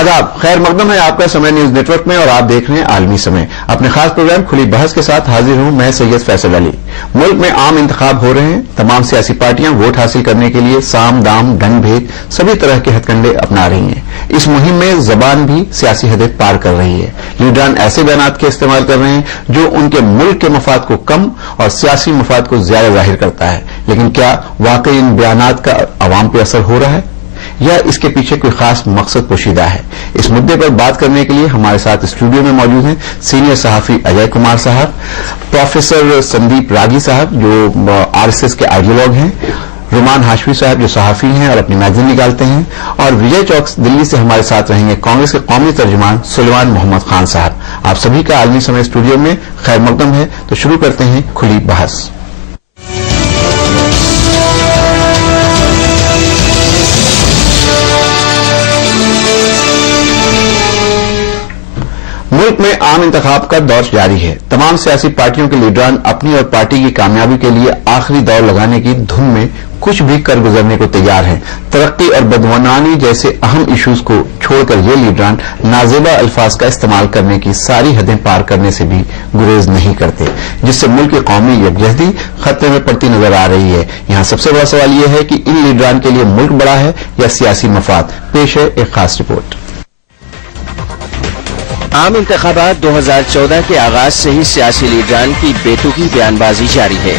आदाब, खैर मकदम है आपका समय न्यूज नेटवर्क में और आप देख रहे हैं आलमी समय। अपने खास प्रोग्राम खुली बहस के साथ हाजिर हूं मैं सैयद फैसल अली। मुल्क में आम इंतखाब हो रहे हैं। तमाम सियासी पार्टियां वोट हासिल करने के लिए साम दाम ढंग भेद सभी तरह के हथकंडे अपना रही हैं। इस मुहिम में जबान भी सियासी हदें पार कर रही है। लीडरान ऐसे बयानात के इस्तेमाल कर रहे हैं जो उनके मुल्क के मफाद को कम और सियासी मफाद को ज्यादा जाहिर करता है। लेकिन क्या वाकई इन बयानात का अवाम पर असर हो रहा है या इसके पीछे कोई खास मकसद पोशीदा है? इस मुद्दे पर बात करने के लिए हमारे साथ स्टूडियो में मौजूद हैं सीनियर सहाफी अजय कुमार साहब, प्रोफेसर संदीप रागी साहब जो आरएसएस के आइडियोलॉग हैं, रुमान हाशमी साहब जो सहाफी हैं और अपनी मैगजीन निकालते हैं, और विजय चौक दिल्ली से हमारे साथ रहेंगे कांग्रेस के कौमी तर्जुमान सुलेमान मोहम्मद खान साहब। आप सभी का आलमी समय स्टूडियो में खैर मकदम है। तो शुरू करते हैं खुली बहस। मुल्क में आम इंतखाब का दौर जारी है। तमाम सियासी पार्टियों के लीडरान अपनी और पार्टी की कामयाबी के लिए आखिरी दौर लगाने की धुन में कुछ भी कर गुजरने को तैयार हैं। तरक्की और बदवानी जैसे अहम इश्यूज को छोड़कर ये लीडरान नाजेबा अल्फाज का इस्तेमाल करने की सारी हदें पार करने से भी गुरेज नहीं करते, जिससे मुल्क की कौमी यकजहती खतरे में पड़ती नजर आ रही है। यहाँ सबसे बड़ा सवाल यह है कि इन लीडरान के लिए मुल्क बड़ा है या सियासी मफाद। पेश है एक खास रिपोर्ट। आम इंतखाबात 2014 के आगाज से ही सियासी लीडरान की बेतुकी बयानबाजी जारी है,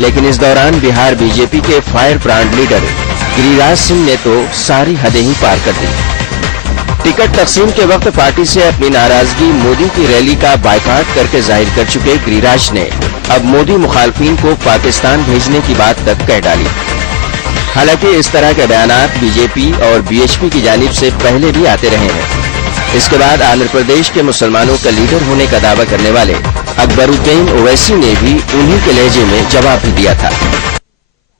लेकिन इस दौरान बिहार बीजेपी के firebrand leader Giriraj Singh ने तो सारी हदें ही पार कर दी। टिकट तकसीम के वक्त पार्टी से अपनी नाराजगी मोदी की रैली का बायकाट करके जाहिर कर चुके गिरिराज ने अब मोदी मुखालफिन को पाकिस्तान भेजने की बात तक कह डाली। हालांकि इस तरह के बयानात बीजेपी और बीएचपी की जानिब से पहले भी आते रहे हैं। इसके बाद आंध्र प्रदेश के मुसलमानों का लीडर होने का दावा करने वाले अकबरुद्दीन ओवैसी ने भी उन्हीं के लहजे में जवाब भी दिया था।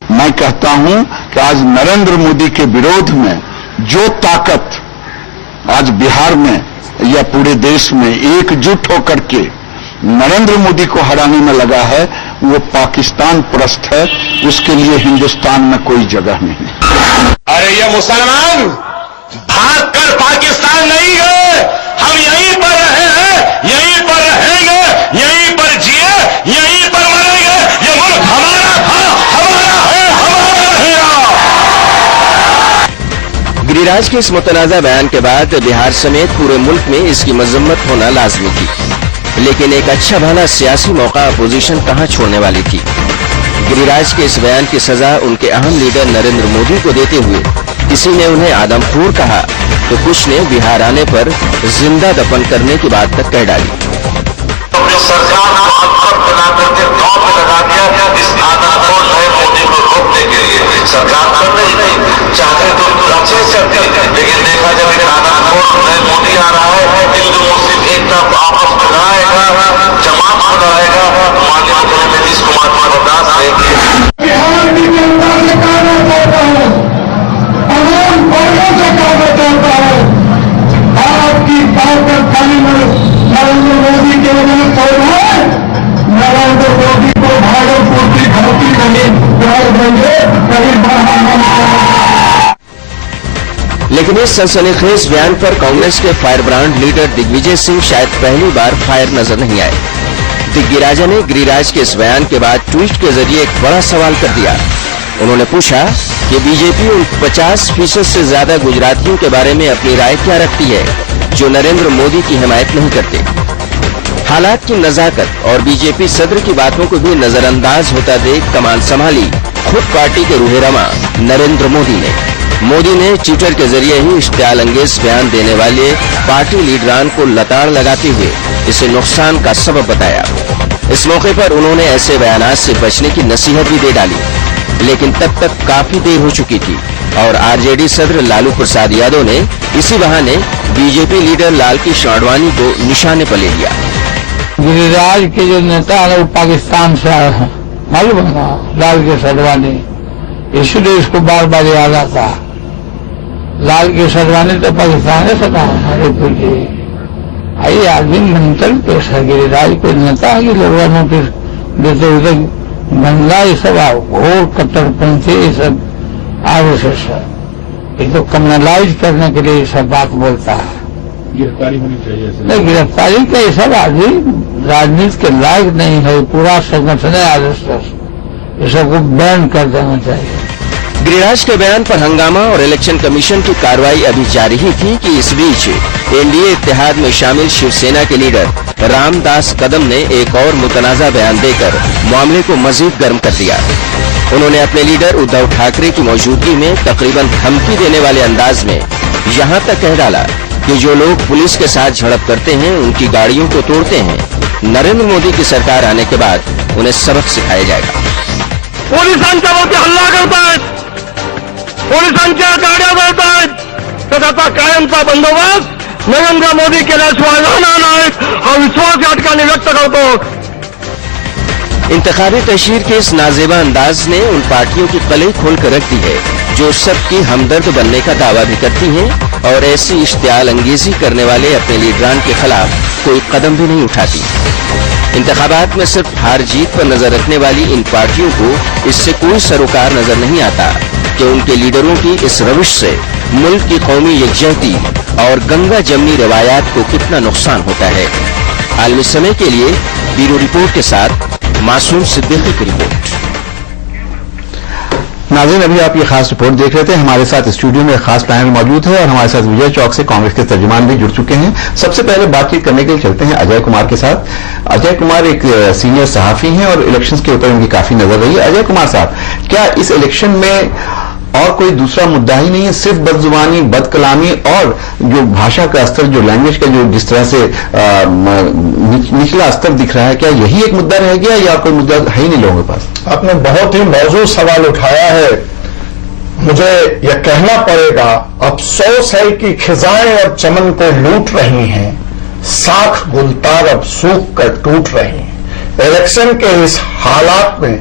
मैं कहता हूं कि आज नरेंद्र मोदी के विरोध में जो ताकत आज बिहार में या पूरे देश में एकजुट होकर के नरेंद्र मोदी को हराने में लगा है, वो पाकिस्तान परस्त है। उसके लिए हिंदुस्तान में कोई जगह नहीं। अरे ये मुसलमान भागकर पाकिस्तान नहीं गए, हम यहीं पर रहे हैं, यहीं पर रहेंगे, यहीं पर जिए, यहीं पर मरेंगे। ये मुल्क हमारा था, हमारा है, हमारा रहेगा। गिरिराज के इस मुतनाज़ा बयान के बाद बिहार समेत पूरे मुल्क में इसकी मजम्मत होना लाजमी थी, लेकिन एक अच्छा भला सियासी मौका अपोजिशन कहां छोड़ने वाली थी। गिरिराज के इस बयान की सजा उनके अहम लीडर नरेंद्र मोदी को देते हुए किसी ने उन्हें आदमखोर कहा तो कुछ ने बिहार आने पर जिंदा दफन करने की बात तक कह डाली। अपनी सरकार को अनपढ़ बना करके दांव पे लगा दिया इस आदमखोर नए मोदी को रोकने के लिए। सरकार कर नहीं चाहते तो अच्छे से करते, लेकिन देखा जब एक आदमखोर नए मोदी आ रहा है, हिंदू मुस्लिम एकता आपस में लड़ाएगा, जमात को लड़ाएगा, माननीय मुख्यमंत्री नीतीश कुमार को बर्दाश्त नहीं। आपकी ताकत खाली नरेंद्र मोदी के लिए थोड़ा है। नरेंद्र मोदी को भागलपुर की धरती नहीं कर देंगे, कहीं लेकिन इस सनसनीखेज बयान पर कांग्रेस के firebrand leader Digvijay Singh शायद पहली बार फायर नजर नहीं आए। दिग्गिराजा ने गिरिराज के इस बयान के बाद ट्वीट के जरिए एक बड़ा सवाल कर दिया। उन्होंने पूछा कि बीजेपी उन 50% से ज्यादा गुजरातियों के बारे में अपनी राय क्या रखती है जो नरेंद्र मोदी की हिमायत नहीं करते। हालात की नजाकत और बीजेपी सदर की बातों को भी नजरअंदाज होता देख कमान संभाली खुद पार्टी के रूहेरमा नरेंद्र मोदी ने। मोदी ने ट्विटर के जरिए ही इश्तियाल अंगेज बयान देने वाले पार्टी लीडरान को लताड़ लगाते हुए इसे नुकसान का सबब बताया। इस मौके पर उन्होंने ऐसे बयानात से बचने की नसीहत भी दे डाली, लेकिन तब तक काफी देर हो चुकी थी और आरजेडी सदर लालू प्रसाद यादव ने इसी बहाने बीजेपी लीडर लाल कृष्ण आडवाणी को निशाने पर ले लिया। गिरिराज के जो नेता है वो पाकिस्तान से आए हैं, मालूम है ना, लाल कृष्ण आडवाणी, इसलिए इसको बार बार याद आता। लाल कृष्ण आडवाणी तो पाकिस्तान से था। अरे आइए आदमी मंत्र पेश है, गिरिराज को नेता है कि लोगों नोटिस देते हुए गंगा ये सब घोर कट्टरपंथी ये सब आरएसएस है। ये तो कम्युनलाइज करने के लिए ये सब बात बोलता है। गिरफ्तारी होनी चाहिए ऐसे। नहीं, गिरफ्तारी का ये सब आदमी राजनीति के लायक नहीं है। पूरा संगठन है आरएसएस, ये सबको बैन कर देना चाहिए। गिरिराज के बयान पर हंगामा और इलेक्शन कमीशन की कार्रवाई अभी जारी ही थी कि इस बीच एनडीए इत्तेहाद में शामिल शिवसेना के लीडर रामदास कदम ने एक और मुतनाज़ा बयान देकर मामले को मजीद गर्म कर दिया। उन्होंने अपने लीडर उद्धव ठाकरे की मौजूदगी में तकरीबन धमकी देने वाले अंदाज में यहां तक कह डाला कि जो लोग पुलिस के साथ झड़प करते हैं, उनकी गाड़ियों को तोड़ते हैं, नरेंद्र मोदी की सरकार आने के बाद उन्हें सबक सिखाया जाएगा। पोलिसांच्यावरती हल्ला करतायत, पोलिसांच्या गाड्या जळतायत, त्याचा कायमचा बंदोबस्त नरेंद्र मोदी केल्याशिवाय राहणार नाहीत हा विश्वास या ठिकाणी व्यक्त करतो। इंतखाबी तशहीर के इस नाजेबा अंदाज ने उन पार्टियों की कलई खोल कर रख दी है जो सबकी हमदर्द बनने का दावा भी करती हैं और ऐसी इश्तियाल अंगेजी करने वाले अपने लीडरान के खिलाफ कोई कदम भी नहीं उठाती। इंतखाबात में सिर्फ हार जीत पर नजर रखने वाली इन पार्टियों को इससे कोई सरोकार नजर नहीं आता कि उनके लीडरों की इस रविश से मुल्क की कौमी यकजहती और गंगा जमनी रवायात को कितना नुकसान होता है। आलमी समय के लिए ब्यूरो रिपोर्ट के साथ मासूम सिद्दीकी की रिपोर्ट। नाज़रीन, अभी आप ये खास रिपोर्ट देख रहे थे। हमारे साथ स्टूडियो में खास पैनल मौजूद है और हमारे साथ विजय चौक से कांग्रेस के तर्जुमान भी जुड़ चुके हैं। सबसे पहले बातचीत करने के लिए चलते हैं अजय कुमार के साथ। अजय कुमार एक सीनियर सहाफी हैं और इलेक्शंस के ऊपर उनकी काफी नजर रही है। अजय कुमार साहब, क्या इस इलेक्शन में और कोई दूसरा मुद्दा ही नहीं है, सिर्फ बदजुबानी, बदकलामी और जो भाषा का स्तर, जो लैंग्वेज का जो जिस तरह से निचला स्तर दिख रहा है, क्या यही एक मुद्दा रह गया या कोई मुद्दा है ही नहीं लोगों के पास? आपने बहुत ही मौजूद सवाल उठाया है। मुझे यह कहना पड़ेगा, अफसोस है कि खिजाएं अब चमन को लूट रही हैं, साख गुलतार अब सूख कर टूट रही हैं। इलेक्शन के इस हालात में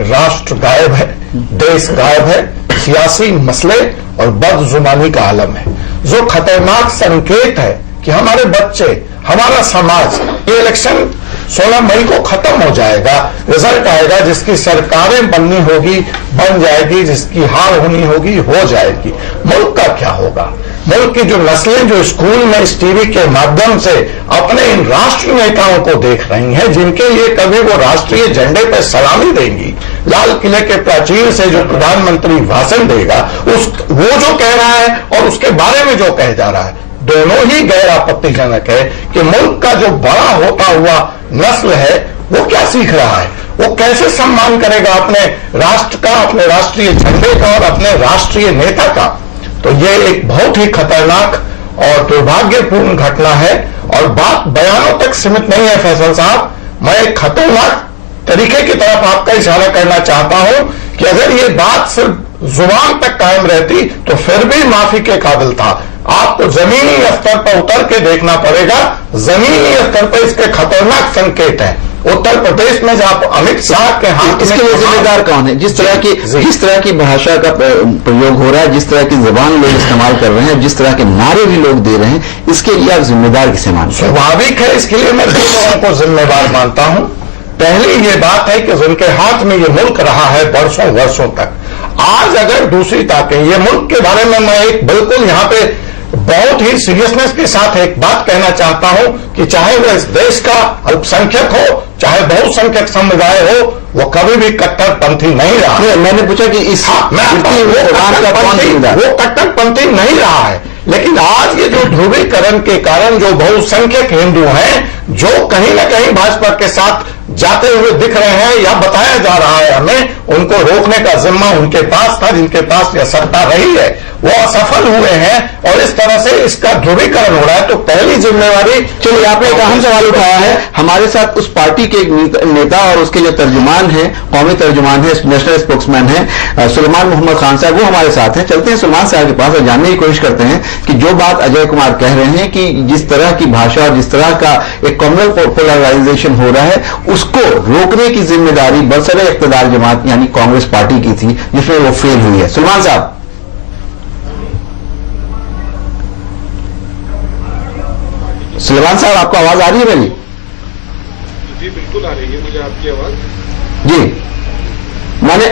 राष्ट्र गायब है, देश गायब है, सियासी मसले और बदजुबानी का आलम है, जो खतरनाक संकेत है कि हमारे बच्चे, हमारा समाज, ये इलेक्शन 16 मई को खत्म हो जाएगा, रिजल्ट आएगा, जिसकी सरकारें बननी होगी बन जाएगी, जिसकी हार होनी होगी हो जाएगी। मुल्क का क्या होगा? मुल्क की जो नस्लें जो स्कूल में इस टीवी के माध्यम से अपने इन राष्ट्रीय नेताओं को देख रही हैं, जिनके लिए कभी वो राष्ट्रीय झंडे पर सलामी देंगी, लाल किले के प्राचीर से जो प्रधानमंत्री भाषण देगा, वो जो कह रहा है और उसके बारे में जो कह जा रहा है, दोनों ही गैर आपत्तिजनक है कि मुल्क का जो बड़ा होता हुआ नस्ल है वो क्या सीख रहा है, वो कैसे सम्मान करेगा अपने राष्ट्र का, अपने राष्ट्रीय झंडे का और अपने राष्ट्रीय नेता का। तो ये एक बहुत ही खतरनाक और दुर्भाग्यपूर्ण घटना है और बात बयानों तक सीमित नहीं है। फैसल साहब, मैं एक खतरनाक तरीके की तरफ आपका इशारा करना चाहता हूं कि अगर ये बात सिर्फ जुबान तक कायम रहती तो फिर भी माफी के काबिल था। आपको जमीनी स्तर पर उतर के देखना पड़ेगा। जमीनी स्तर पर इसके खतरनाक संकेत हैं। उत्तर प्रदेश में जहां अमित शाह के हाथ, इसके लिए जिम्मेदार कौन है? जिस तरह की भाषा का प्रयोग हो रहा है, जिस तरह की जबान लोग इस्तेमाल कर रहे हैं, जिस तरह के नारे भी लोग दे रहे हैं, इसके लिए आप जिम्मेदार किसे मानते हैं? स्वाभाविक है, इसके लिए मैं दो लोगों को जिम्मेदार मानता हूं। पहली ये बात है कि जिनके हाथ में ये मुल्क रहा है वर्षों वर्षों तक, आज अगर दूसरी ताकतें, ये मुल्क के बारे में मैं एक बिल्कुल यहां पे बहुत ही सीरियसनेस के साथ एक बात कहना चाहता हूं कि चाहे वह इस देश का अल्पसंख्यक हो, चाहे बहुसंख्यक समुदाय हो, वो कभी भी कट्टरपंथी नहीं रहा। मैंने पूछा कि इस वो कट्टरपंथी नहीं रहा है, लेकिन आज ये जो ध्रुवीकरण के कारण जो बहुसंख्यक हिंदू हैं, जो कहीं ना कहीं भाजपा के साथ जाते हुए दिख रहे हैं या बताया जा रहा है हमें, उनको रोकने का जिम्मा उनके पास था, जिनके पास यह सत्ता रही है, वो असफल हुए हैं और इस तरह से इसका ध्रुवीकरण हो रहा है। तो पहली जिम्मेवारी, चलिए, आपने एक अहम सवाल उठाया है। हमारे साथ उस पार्टी के एक नेता और उसके जो तर्जुमान है, कौमी तर्जुमान है, नेशनल स्पोक्समैन है सुलेमान मोहम्मद खान साहब, वो हमारे साथ हैं। चलते हैं सुलेमान साहब के पास और जानने की कोशिश करते हैं कि जो बात अजय कुमार कह रहे हैं कि जिस तरह की भाषा और जिस तरह का एक कम्युनल पोलराइजेशन हो रहा है, उसको रोकने की जिम्मेदारी बरसरे इख्तिदार जमात यानी कांग्रेस पार्टी की थी, जिसमें वो फेल हुई है। सुलेमान साहब, सुलेमान साहब, आपको आवाज आ रही है मेरी? जी बिल्कुल आ रही है मुझे आपकी आवाज। जी, मैंने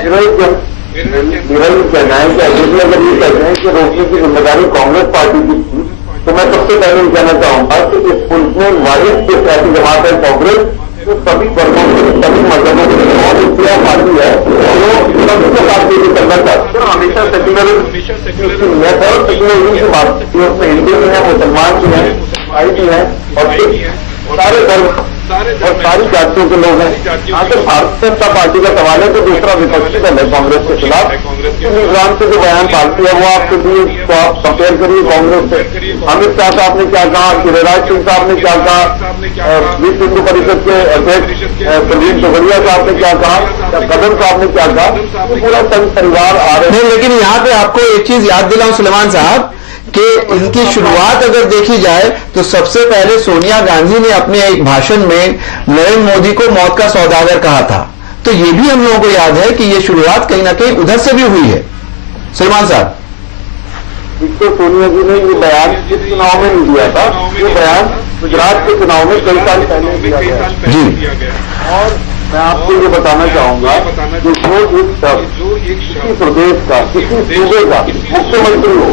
मेरा ये कहना है कि अभी अगर ये कहते हैं कि रोकने की जिम्मेदारी कांग्रेस पार्टी की थी, तो मैं सबसे पहले ये कहना चाहूंगा कि इस मुल्क में वाहिद जो सियासी जमात है कांग्रेस, जो सभी वर्गों की, सभी मजहबों की और एक पार्टी है जो सबके साथ लेके चलना चाहती है। हमेशा सेक्युलरिज्म की नीयत है और सेक्युलरिज्म की बात है, उसमें हिंदू भी है, मुसलमान भी है, ईसाई भी है और सारे धर्म और सारी जातियों के लोग हैं। यहाँ से भारतीय जनता पार्टी का सवाल है तो दूसरा विपक्षी दल है कांग्रेस के खिलाफ। निगरान से जो बयान पार्टी है वो आपके लिए तो आप कंपेयर करिए कांग्रेस से। अमित शाह साहब ने क्या कहा, गिरिराज सिंह साहब ने क्या कहा, विश्व हिंदू परिषद के अध्यक्ष प्रवीण तोगड़िया साहब ने क्या कहा, कदम साहब ने क्या कहा, पूरा संघ परिवार आ रहे हैं। लेकिन यहाँ पे आपको एक चीज याद दिलाऊं सुलेमान साहब कि इनकी शुरुआत अगर देखी जाए तो सबसे पहले सोनिया गांधी ने अपने एक भाषण में नरेंद्र मोदी को मौत का सौदागर कहा था। तो ये भी हम लोगों को याद है कि ये शुरुआत कहीं ना कहीं उधर से भी हुई है। सुलेमान साहब, तो सोनिया जी ने ये बयान इस चुनाव में नहीं दिया था, ये बयान गुजरात के चुनाव में कई साल पहले दिया गया जी। और मैं आपको ये बताना चाहूंगा कि जो एक शब्द किसी प्रदेश का, किसी सूबे का मुख्यमंत्री हो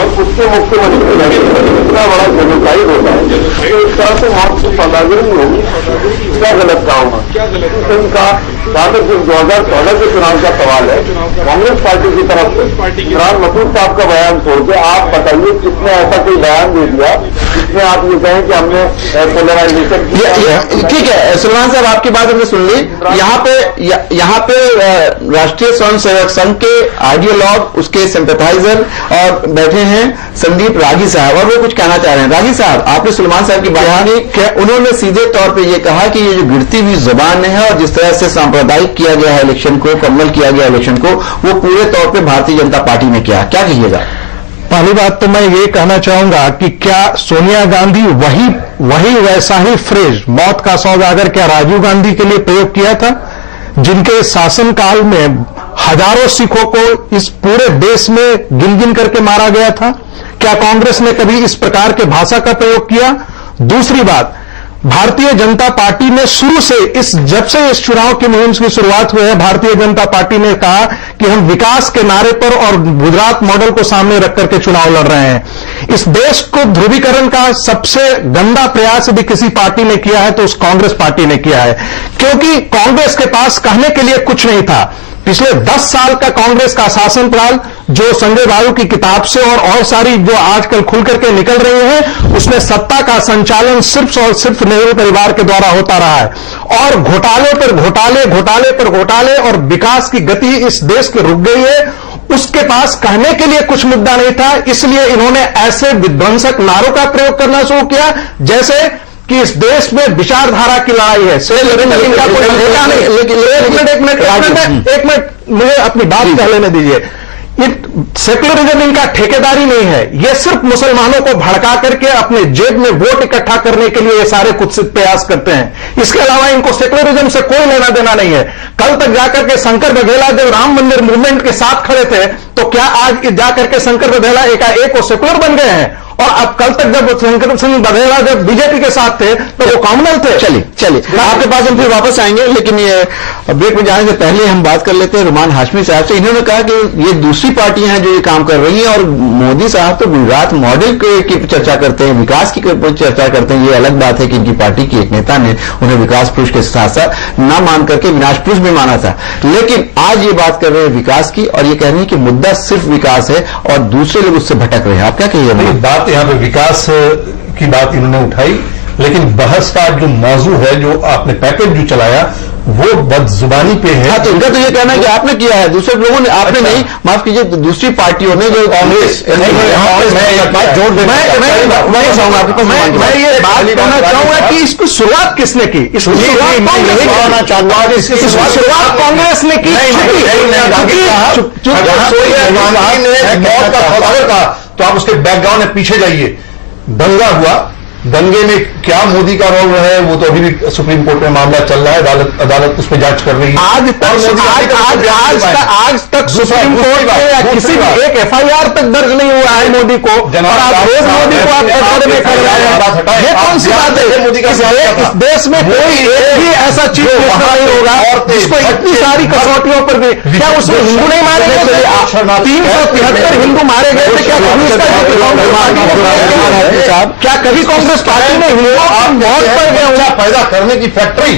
और उसके मुख्यमंत्री इतना बड़ा जेनोसाइड होता है, तो इस तरह से मौत की सौदागरी होगी, क्या गलत कहा होगा इनका। जहां तक 2014 के चुनाव का सवाल है, कांग्रेस पार्टी की तरफ से इमरान मसूद साहब का बयान छोड़ के आप बताइए किसने ऐसा कोई बयान दे दिया जिसमें आप ये कहें कि हमने पोलराइजेशन किया। ठीक है सुलेमान साहब, आपकी बात हमने सुन ली। यहाँ पे राष्ट्रीय स्वयं सेवक संघ के आइडियोलॉग, उसके सिंपैथाइजर और बैठे हैं संदीप रागी साहब और वो कुछ कहना चाह रहे हैं। रागी साहब, आपने सुलेमान साहब की बयानी, उन्होंने सीधे तौर पे ये कहा कि ये जो गिरती हुई जुबान है और जिस तरह से सांप्रदायिक किया गया है इलेक्शन को, कम्मल किया गया इलेक्शन को, वो पूरे तौर पे भारतीय जनता पार्टी ने किया। क्या कहिएगा? पहली बात तो मैं ये कहना चाहूंगा कि क्या सोनिया गांधी वही वैसा ही फ्रेज मौत का सौदागर क्या राजीव गांधी के लिए प्रयोग किया था, जिनके शासनकाल में हजारों सिखों को इस पूरे देश में गिन गिन करके मारा गया था? क्या कांग्रेस ने कभी इस प्रकार के भाषा का प्रयोग किया? दूसरी बात, भारतीय जनता पार्टी ने शुरू से जब से इस चुनाव की मुहिम की शुरुआत हुई है, भारतीय जनता पार्टी ने कहा कि हम विकास के नारे पर और गुजरात मॉडल को सामने रख करके चुनाव लड़ रहे हैं। इस देश को ध्रुवीकरण का सबसे गंदा प्रयास यदि किसी पार्टी ने किया है तो उस कांग्रेस पार्टी ने किया है, क्योंकि कांग्रेस के पास कहने के लिए कुछ नहीं था। पिछले 10 साल का कांग्रेस का शासनकाल जो संजय बाबू की किताब से और सारी जो आजकल खुल करके निकल रही है, उसमें सत्ता का संचालन सिर्फ और सिर्फ नेहरू परिवार के द्वारा होता रहा है और घोटाले पर घोटाले, घोटाले पर घोटाले और विकास की गति इस देश की रुक गई है। उसके पास कहने के लिए कुछ मुद्दा नहीं था, इसलिए इन्होंने ऐसे विध्वंसक नारों का प्रयोग करना शुरू किया जैसे कि इस देश में विचारधारा की लड़ाई है। इनका कोई ठेका नहीं। लेकिन एक मिनट मुझे अपनी बात कह लेने दीजिए। सेक्युलरिज्म इनका ठेकेदारी नहीं है, ये सिर्फ मुसलमानों को भड़का करके अपने जेब में वोट इकट्ठा करने के लिए ये सारे कुत्सित प्रयास करते हैं। इसके अलावा इनको सेक्युलरिज्म से कोई लेना देना नहीं है। कल तक जाकर के शंकर बघेला जब राम मंदिर मूवमेंट के साथ खड़े थे तो क्या आज जाकर के शंकर बघेला एकाएक वो सेक्युलर बन गए हैं? और अब कल तक जब शंकर सिंह बघेला जब बीजेपी के साथ थे तो वो कॉमनल थे। चलिए आपके पास हम फिर वापस आएंगे, लेकिन ये ब्रेक में जाने से पहले हम बात कर लेते हैं रुमान हाशमी साहब से। इन्होंने कहा कि ये दूसरी पार्टियां हैं जो ये काम कर रही हैं और मोदी साहब तो गुजरात मॉडल की चर्चा करते हैं, विकास की चर्चा करते हैं। ये अलग बात है कि इनकी पार्टी के एक नेता ने उन्हें विकास पुरुष के साथ साथ न मान करके विनाश पुरुष भी माना था, लेकिन आज ये बात कर रहे हैं विकास की और ये कह रहे हैं कि मुद्दा सिर्फ विकास है और दूसरे लोग उससे भटक रहे हैं। आप क्या कहिए? बात यहाँ पे विकास की बात इन्होंने उठाई, लेकिन बहस का जो मौजू है, जो आपने पैकेज जो चलाया वो बदजुबानी पे है। हाँ, तो इनका तो ये कहना है कि आपने किया है, दूसरे लोगों ने आपने नहीं, माफ कीजिए, दूसरी पार्टियों ने जो कांग्रेस। मैं ये बात कहना चाहूंगा कि इसकी शुरुआत किसने की? शुरुआत कांग्रेस ने की। तो आप उसके बैकग्राउंड में पीछे जाइए। दंगा हुआ, दंगे में क्या मोदी का रोल रहा है वो तो अभी भी सुप्रीम कोर्ट में मामला चल रहा है, अदालत उस पर जांच कर रही है। आज तक सुप्रीम कोर्ट में किसी भी एक एफआईआर तक दर्ज नहीं हुआ है मोदी को, और आप रोज मोदी को आप कटघरे में कर रहे हैं। ये कौन सी बात है? मोदी का इस देश में कोई एक भी ऐसा चीफ मिनिस्टर नहीं होगा जिसको इतनी सारी कसौटियों पर भी, क्या उसमें हिंदू नहीं मारे गए? 373 हिंदू मारे गए थे, क्या कभी साहब, क्या कभी कांग्रेस पार्टी ने बहुत पर गए पैदा करने की फैक्ट्री?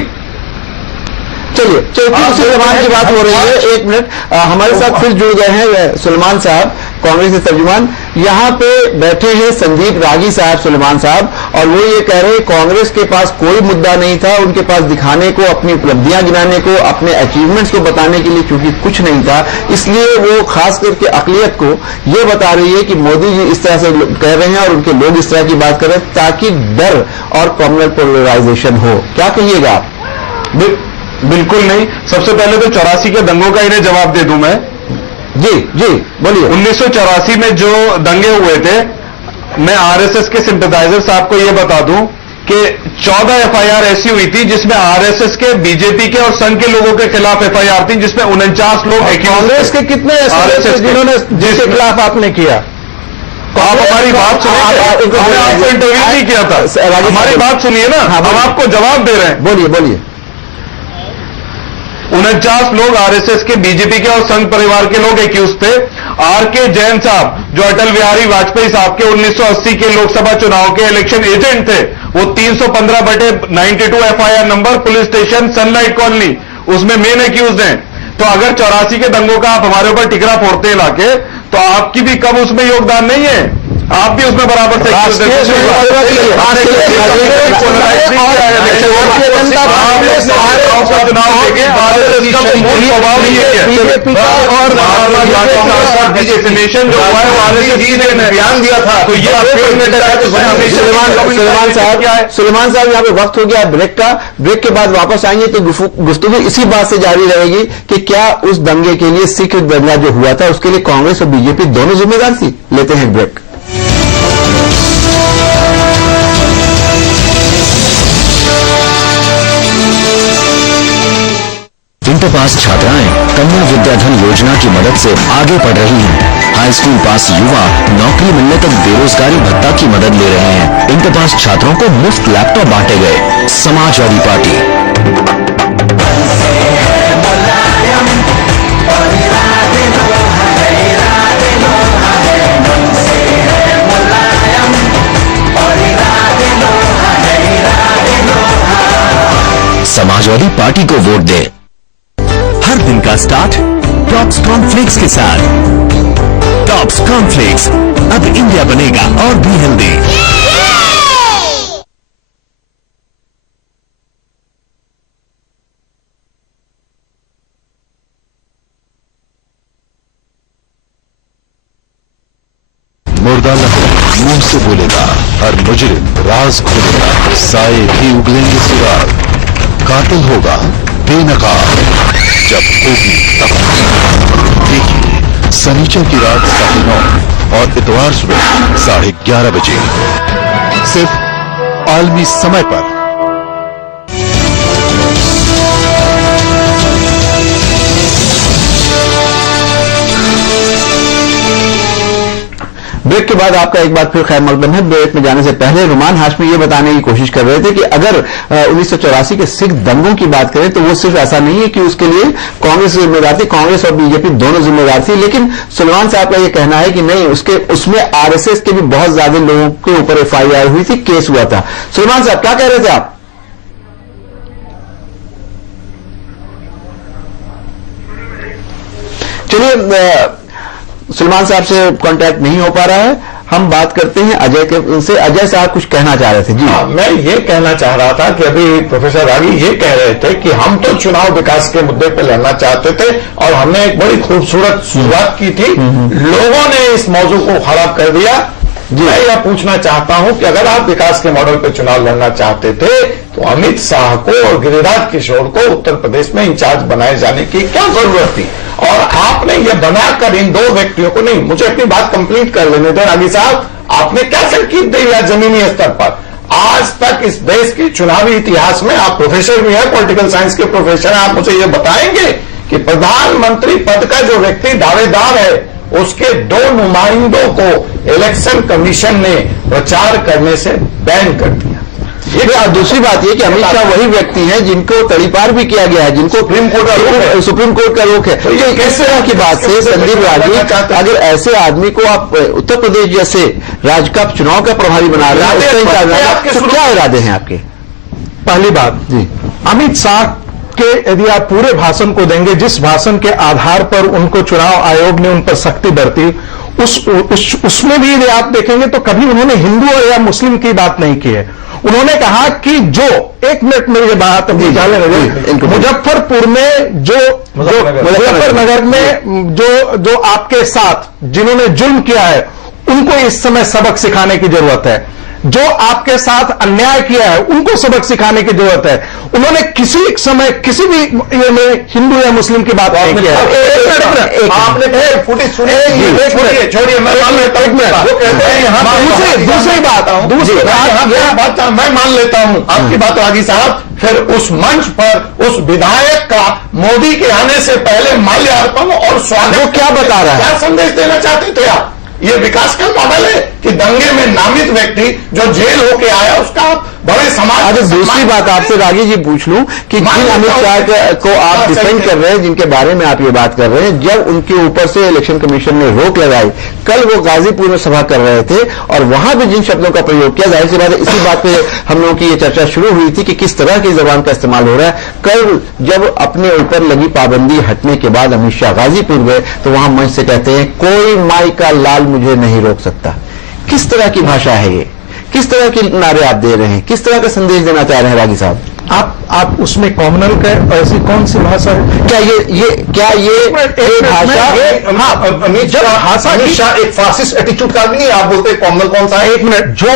चलिए उसी जवान की बात हो रही है। एक मिनट, हमारे साथ फिर जुड़ गए हैं सुलेमान साहब, कांग्रेस के तर्जुमान। यहाँ पे बैठे हैं संदीप रागी साहब, सुलेमान साहब, और वो ये कह रहे हैं कांग्रेस के पास कोई मुद्दा नहीं था, उनके पास दिखाने को, अपनी उपलब्धियां गिनाने को, अपने अचीवमेंट्स को बताने के लिए क्योंकि कुछ नहीं था, इसलिए वो खास करके अकलियत को ये बता रही है कि मोदी जी इस तरह से कह रहे हैं और उनके लोग इस तरह की बात कर रहे हैं ताकि डर और कम्युनल पोलराइजेशन हो। क्या कहिएगा आप? बिल्कुल नहीं। सबसे पहले तो 84 के दंगों का इन्हें जवाब दे दूं मैं। जी बोलिए। 1984 में जो दंगे हुए थे, मैं आरएसएस के सिंपैथाइजर साहब को यह बता दूं कि 14 एफआईआर ऐसी हुई थी जिसमें आरएसएस के, बीजेपी के और संघ के लोगों के खिलाफ एफआईआर थी, जिसमें 49 लोग। कांग्रेस के कितने ऐसे जिन्होंने जिसके खिलाफ आपने किया? आप हमारी बात सुनिए, हमने आपको इंटरव्यू नहीं किया था, हमारी बात सुनिए ना, हम आपको जवाब दे रहे हैं। बोलिए। 49 लोग आरएसएस के, बीजेपी के और संघ परिवार के लोग एक्यूज थे। आरके जैन साहब जो अटल बिहारी वाजपेयी साहब के 1980 के लोकसभा चुनाव के इलेक्शन एजेंट थे, वो 315/92 FIR number, police station sunlight colony, उसमें मेन एक्यूज हैं। तो अगर 84 के दंगों का आप हमारे ऊपर टिकरा फोड़ते हैं लाके, तो आपकी भी कम उसमें योगदान नहीं है, आप भी उसमें बराबर से डेस्टिनेशन जो हुआ है ध्यान दिया था। तो ये सुलेमान साहब यहाँ पे वक्त हो गया ब्रेक का। ब्रेक के बाद वापस आएंगे तो गुफ्तगू इसी बात से जारी रहेगी कि क्या उस दंगे के लिए सिख दंगा जो हुआ था उसके लिए कांग्रेस और बीजेपी दोनों जिम्मेदार थी। लेते हैं ब्रेक। इंटर पास छात्राएं कन्या विद्याधन योजना की मदद से आगे बढ़ रही हैं। हाई स्कूल पास युवा नौकरी मिलने तक बेरोजगारी भत्ता की मदद ले रहे हैं। इंटर पास छात्रों को मुफ्त लैपटॉप बांटे गए। समाजवादी पार्टी। समाजवादी पार्टी को वोट दे। हर दिन का स्टार्ट टॉप्स कॉर्नफ्लेक्स के साथ। टॉप्स कॉर्नफ्लेक्स, अब इंडिया बनेगा और भी हेल्दी। मुर्दा लफ्ज़ मुंह से बोलेगा और मुजरिम राज खोलेगा। साए भी उगलेंगे सुराग, कातिल होगा बेनकाब। जब होगी तब देखिए शनिचर की रात 9:30 और इतवार सुबह 11:30 बजे सिर्फ आलमी समय पर। ब्रेक के बाद आपका एक बार फिर खैर मकदम है। ब्रेक में जाने से पहले रुमान हाशमी ये बताने की कोशिश कर रहे थे कि अगर 1984 के सिख दंगों की बात करें तो वो सिर्फ ऐसा नहीं है कि उसके लिए कांग्रेस जिम्मेदार थी, कांग्रेस और बीजेपी दोनों जिम्मेदार थी। लेकिन सुलेमान साहब का ये कहना है कि नहीं, उसमें आरएसएस के भी बहुत ज्यादा लोगों के ऊपर एफआईआर हुई थी, केस हुआ था। सुलेमान साहब क्या कह रहे थे आप? चलिए, सुलेमान साहब से कांटेक्ट नहीं हो पा रहा है, हम बात करते हैं अजय के उनसे। अजय साहब कुछ कहना चाह रहे थे। जी मैं ये कहना चाह रहा था कि अभी प्रोफेसर रागी ये कह रहे थे कि हम तो चुनाव विकास के मुद्दे पे लड़ना चाहते थे और हमने एक बड़ी खूबसूरत शुरुआत की थी, लोगों ने इस मौजू को खराब कर दिया। मैं यह पूछना चाहता हूं कि अगर आप विकास के मॉडल पर चुनाव लड़ना चाहते थे तो अमित शाह को और गिरिराज किशोर को उत्तर प्रदेश में इंचार्ज बनाए जाने की क्या जरूरत थी? और आपने यह बनाकर इन दो व्यक्तियों को, नहीं, मुझे अपनी बात कंप्लीट कर लेने दो रागी साहब, आपने क्या संकेत दिया जमीनी स्तर पर? आज तक इस देश के चुनावी इतिहास में, आप प्रोफेसर भी हैं, पॉलिटिकल साइंस के प्रोफेसर हैं, आप मुझे ये बताएंगे कि प्रधानमंत्री पद का जो व्यक्ति दावेदार है उसके 2 नुमाइंदों को इलेक्शन कमीशन ने प्रचार करने से बैन कर दिया। और दूसरी बात यह कि अमित शाह वही व्यक्ति हैं जिनको तड़ीपार भी किया गया है, जिनको सुप्रीम कोर्ट का रोक है। तो ये किस तरह की बात है संदीप राजी, अगर ऐसे आदमी को आप उत्तर प्रदेश जैसे राज्य का चुनाव का प्रभारी बना रहे हैं, तो क्या इरादे हैं आपके? पहली बात जी, अमित शाह के यदि आप पूरे भाषण को देंगे, जिस भाषण के आधार पर उनको चुनाव आयोग ने उन पर सख्ती बरती, उसमें भी यदि आप देखेंगे तो कभी उन्होंने हिंदू या मुस्लिम की बात नहीं की है। उन्होंने कहा कि जो, एक मिनट में ये बात मुजफ्फरपुर में मुजफ्फरनगर में जो आपके साथ जिन्होंने जुल्म किया है उनको इस समय सबक सिखाने की जरूरत है, जो आपके साथ अन्याय किया है उनको सबक सिखाने की जरूरत है। उन्होंने किसी समय किसी भी ये में हिंदू या मुस्लिम की बात नहीं किया है। आपने फुटेज सुनी? छोड़िए, मैं मान लेता हूं। दूसरी बात मैं मान लेता हूं, आपकी बात रागी साहब। फिर उस मंच पर उस विधायक का मोदी के आने से पहले माल्यार्पण और स्वागत क्या बता रहा है, क्या संदेश देना चाहते थे आप? ये विकास का मॉडल है कि दंगे में नामित व्यक्ति जो जेल होके आया उसका बड़े समाज। अरे दूसरी बात आपसे रागी जी पूछ लूं कि जिन अमित शाह को आप डिफेंड कर रहे हैं, जिनके बारे में आप ये बात कर रहे हैं, जब उनके ऊपर से इलेक्शन कमीशन ने रोक लगाई, कल वो गाजीपुर में सभा कर रहे थे और वहां भी जिन शब्दों का प्रयोग किया, जाहिर सी बात है इसी बात पे हम लोगों की ये चर्चा शुरू हुई थी कि किस तरह की जबान का इस्तेमाल हो रहा है। कल जब अपने ऊपर लगी पाबंदी हटने के बाद अमित शाह गाजीपुर गए तो वहां मंच से कहते हैं कोई माई का लाल मुझे नहीं रोक सकता। किस तरह की भाषा है ये? किस तरह के नारे आप दे रहे हैं? किस तरह का संदेश देना चाह रहे हैं रागी साहब? आप उसमें कॉमनल का ऐसी कौन सी भाषा है? क्या ये भाषा? अमित शाह एक फासिस्ट एटीट्यूड का नहीं है। आप बोलते हैं कॉमनल कौन सा है? एक मिनट, जो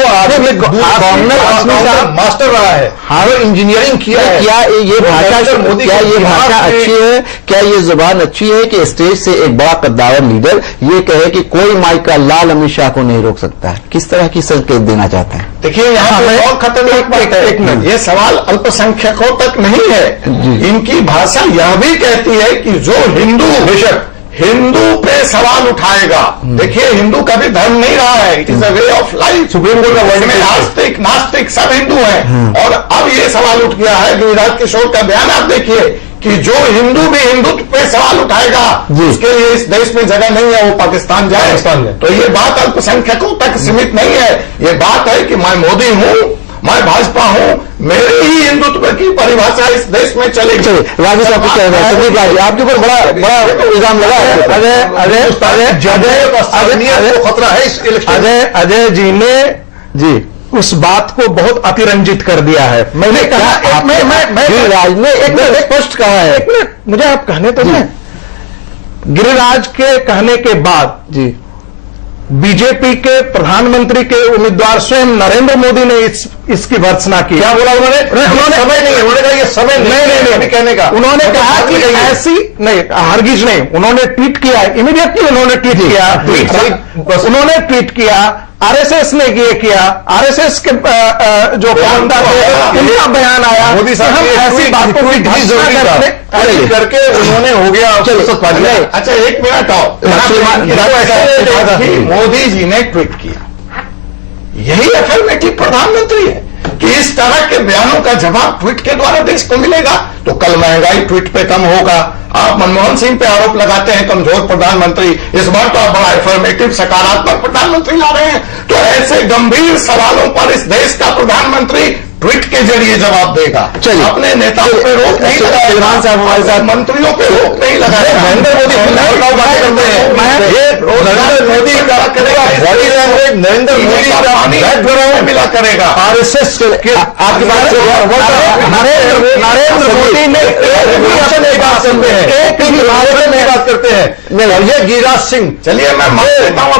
कॉमनल मास्टर रहा है, हार्वर्ड इंजीनियरिंग किया है, क्या ये भाषा अच्छी है? क्या ये जुबान अच्छी है कि स्टेज से एक बड़ा कद्दावर लीडर ये कहे कि कोई माई का लाल अमित शाह को नहीं रोक सकता है? किस तरह की संकेत देना चाहते हैं? देखिए यहाँ पे और खतरनाक बात है, ये सवाल अल्पसंख्यकों तक नहीं है। इनकी भाषा यह भी कहती है कि जो हिंदू पे सवाल उठाएगा, देखिए हिंदू कभी धर्म नहीं रहा है, it is a way of life. Supreme court का वर्ड में आस्तिक नास्तिक सब हिंदू हैं और अब ये सवाल उठ गया है। गिरिराज किशोर का बयान आप देखिए कि जो हिंदू भी हिंदुत्व पे सवाल उठाएगा उसके लिए इस देश में जगह नहीं है, वो पाकिस्तान जाए। तो ये बात अल्पसंख्यकों तक सीमित नहीं है, ये बात है कि मैं मोदी हूं, मैं भाजपा हूं, मेरे ही हिंदुत्व की परिभाषा इस देश में चलेगी। राजी साहब क्या कह रहे हैं? आपके ऊपर बड़ा इल्जाम लगा है। खतरा है इस इलेक्शन। अजय जी ने जी उस बात को बहुत अतिरंजित कर दिया है। मैंने कहा गिरिराज ने एक स्पष्ट कहा है। एक मिनट मुझे आप कहने तो दें। गिरिराज के कहने के बाद जी बीजेपी के प्रधानमंत्री के उम्मीदवार स्वयं नरेंद्र मोदी ने इसकी भर्त्सना की। क्या बोला उन्होंने? समय नहीं है, उन्होंने कहा ये समय नहीं कहने का। उन्होंने कहा कि ऐसी नहीं, हरगिज नहीं। उन्होंने ट्वीट किया, इमीडिएटली उन्होंने ट्वीट किया। उन्होंने ट्वीट किया, आरएसएस ने ये किया, आरएसएस के जो प्रवक्ता थे उनका बयान आया। मोदी साहब ऐसी बातों की करके उन्होंने हो गया। अच्छा एक मिनट आओ, मोदी जी ने ट्वीट किया, यही अफर्मेटिव प्रधानमंत्री है कि इस तरह के बयानों का जवाब ट्वीट के द्वारा देश को मिलेगा। तो कल महंगाई ट्वीट पे कम होगा। आप मनमोहन सिंह पे आरोप लगाते हैं कमजोर प्रधानमंत्री, इस बार तो आप बड़ा अफर्मेटिव सकारात्मक प्रधानमंत्री ला रहे हैं। तो ऐसे गंभीर सवालों पर इस देश का प्रधानमंत्री ट्वीट के जरिए जवाब देगा। चलिए, अपने नेताओं पे रोक नहीं लगाएगा, साहब हमारे साथ मंत्रियों पे रोक नहीं लगाएगा। नरेंद्र मोदी बातें करते हैं, नरेंद्र मोदी का करेगा बॉडी लैंग्वेज, नरेंद्र मोदी का पानी मिला करेगा। आरएसएस आपकी बात नरेंद्र मोदी ने एक बात सुनते हैं, एक ही भाषा में बात करते हैं। ये गिरिराज सिंह, चलिए मैं मान लेता हूँ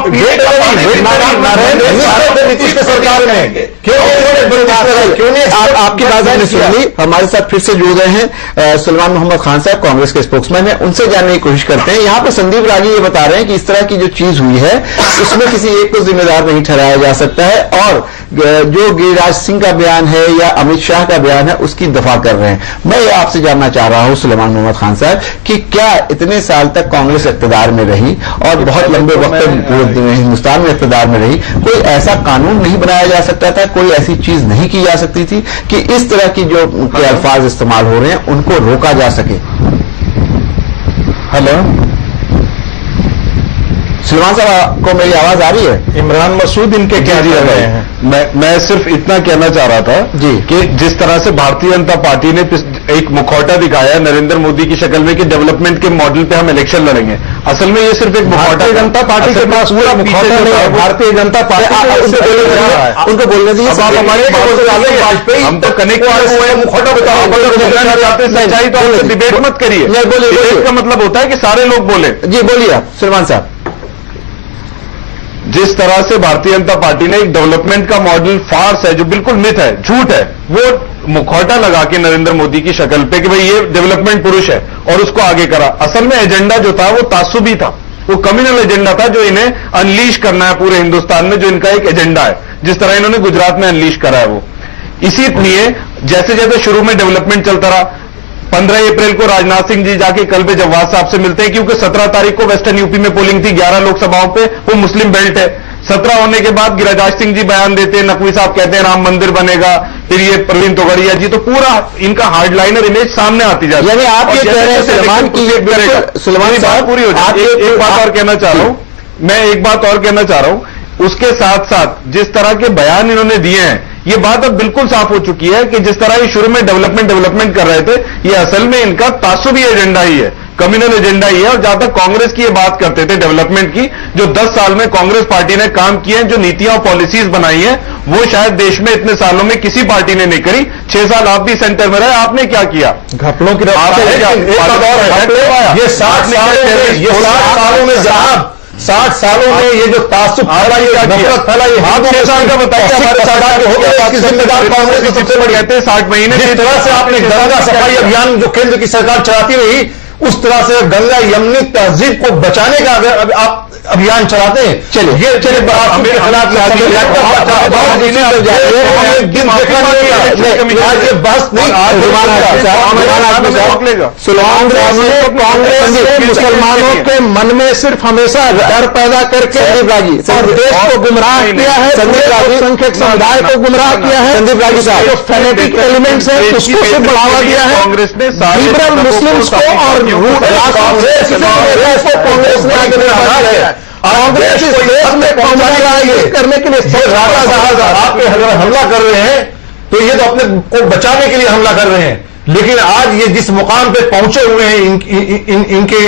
नरेंद्र नीतीश की सरकार में क्यों क्यों नहीं आपकी बात मैंने सुन ली। हमारे साथ फिर से जुड़ गए हैं सुलेमान मोहम्मद खान साहब, कांग्रेस के स्पोक्समैन है, उनसे जानने की कोशिश करते हैं। यहाँ पर संदीप रागी ये बता रहे हैं कि इस तरह की जो चीज हुई है उसमें किसी एक को जिम्मेदार नहीं ठहराया जा सकता है, और जो गिरिराज सिंह का बयान है या अमित शाह का बयान है उसकी दफा कर रहे हैं। मैं ये आपसे जानना चाह रहा हूं सुलेमान मोहम्मद खान साहब कि क्या इतने साल तक कांग्रेस इक़्तिदार में रही और बहुत लंबे वक्त तक हिंदुस्तान में इक़्तिदार में रही, कोई ऐसा कानून नहीं बनाया जा सकता था, कोई ऐसी चीज नहीं की जा सकती थी कि इस तरह की जो अल्फाज इस्तेमाल हो रहे हैं उनको रोका जा सके? हेलो सुलेमान साहब, को मेरी आवाज आ रही है? इमरान मसूद इनके क्या कर रहे हैं? मैं सिर्फ इतना कहना चाह रहा था जी कि जिस तरह से भारतीय जनता पार्टी ने एक मुखौटा दिखाया नरेंद्र मोदी की शक्ल में कि डेवलपमेंट के मॉडल पे हम इलेक्शन लड़ेंगे, असल में ये सिर्फ एक मुखौटा। भारतीय जनता पार्टी के पास पूरा मुखौटा नहीं है। भारतीय जनता पार्टी उनको बोलने दीजिए। हम तो कनेक्ट हुए, मुखौटा बताओ, सच्चाई तो आपसे डिबेट मत करिए। डिबेट का मतलब होता है कि सारे लोग बोले। जी बोलिए आप सुलेमान साहब। जिस तरह से भारतीय जनता पार्टी ने एक डेवलपमेंट का मॉडल फार्स है, जो बिल्कुल मिथ है, झूठ है, वो मुखौटा लगा के नरेंद्र मोदी की शक्ल पे कि भाई ये डेवलपमेंट पुरुष है और उसको आगे करा। असल में एजेंडा जो था वो तासुबी था, वो कम्युनल एजेंडा था जो इन्हें अनलीश करना है पूरे हिंदुस्तान में, जो इनका एक एजेंडा है, जिस तरह इन्होंने गुजरात में अनलीश करा है वो। इसीलिए जैसे जैसे शुरू में डेवलपमेंट चलता रहा, 15 अप्रैल को राजनाथ सिंह जी जाके कल पे जवाद साहब से मिलते हैं, क्योंकि 17 तारीख को वेस्टर्न यूपी में पोलिंग थी 11 लोकसभाओं पे, वो मुस्लिम बेल्ट है। 17 होने के बाद गिरिराज सिंह जी बयान देते हैं, नकवी साहब कहते हैं राम मंदिर बनेगा, फिर ये प्रवीण तोगड़िया जी, तो पूरा इनका हार्डलाइनर इमेज सामने आती जाती है। यानी आप ये कह रहे हैं सुलेमान की सुलेमान साहब पूरी हो जाए। एक बात और कहना चाह रहा हूं, मैं एक बात और कहना चाह रहा हूं, उसके साथ साथ जिस तरह के बयान इन्होंने दिए हैं, ये बात अब बिल्कुल साफ हो चुकी है कि जिस तरह ये शुरू में डेवलपमेंट कर रहे थे, ये असल में इनका तासुबी एजेंडा ही है, कम्युनल एजेंडा ही है। और जहां तक कांग्रेस की ये बात करते थे डेवलपमेंट की, जो 10 साल में कांग्रेस पार्टी ने काम किए हैं, जो नीतियां और पॉलिसीज बनाई हैं, वो शायद देश में इतने सालों में किसी पार्टी ने नहीं करी। 6 साल आप भी सेंटर में रहे, आपने क्या किया? घपलों की ये 60 सालों में जनाब, 60 सालों में ये जो तासुब फैलाई, नफरत फैलाई, आप 6 साल का बताइए हमारे सरकार हो गया, इसकी जिम्मेदार कांग्रेस की सबसे बड़ी कहते हैं 60 महीने। जिस तरह से आपने गंगा सफाई अभियान जो केंद्र की सरकार चलाती रही, उस तरह से गंगा यमुनी तहजीब को बचाने का अगर आप अभियान चलाते हैं, चलिए ये चलिए आपके खिलाफ बहस नहीं। कांग्रेस मुसलमानों के मन में सिर्फ हमेशा डर पैदा करके और देश को गुमराह किया है, अल्पसंख्यक समुदाय को गुमराह किया है। संदीप रागी साहब, जो फेनेटिक एलिमेंट्स है उसको सिर्फ बढ़ावा दिया है कांग्रेस ने, लिबरल मुस्लिम्स को और कांग्रेस ने आगे बढ़ाया है। कांग्रेस इस देश में कॉम्प्रोमाइज करने के लिए आप पे अगर हमला कर रहे हैं तो ये तो अपने को बचाने के लिए हमला कर रहे हैं, लेकिन आज ये जिस मुकाम पे पहुंचे हुए हैं इनके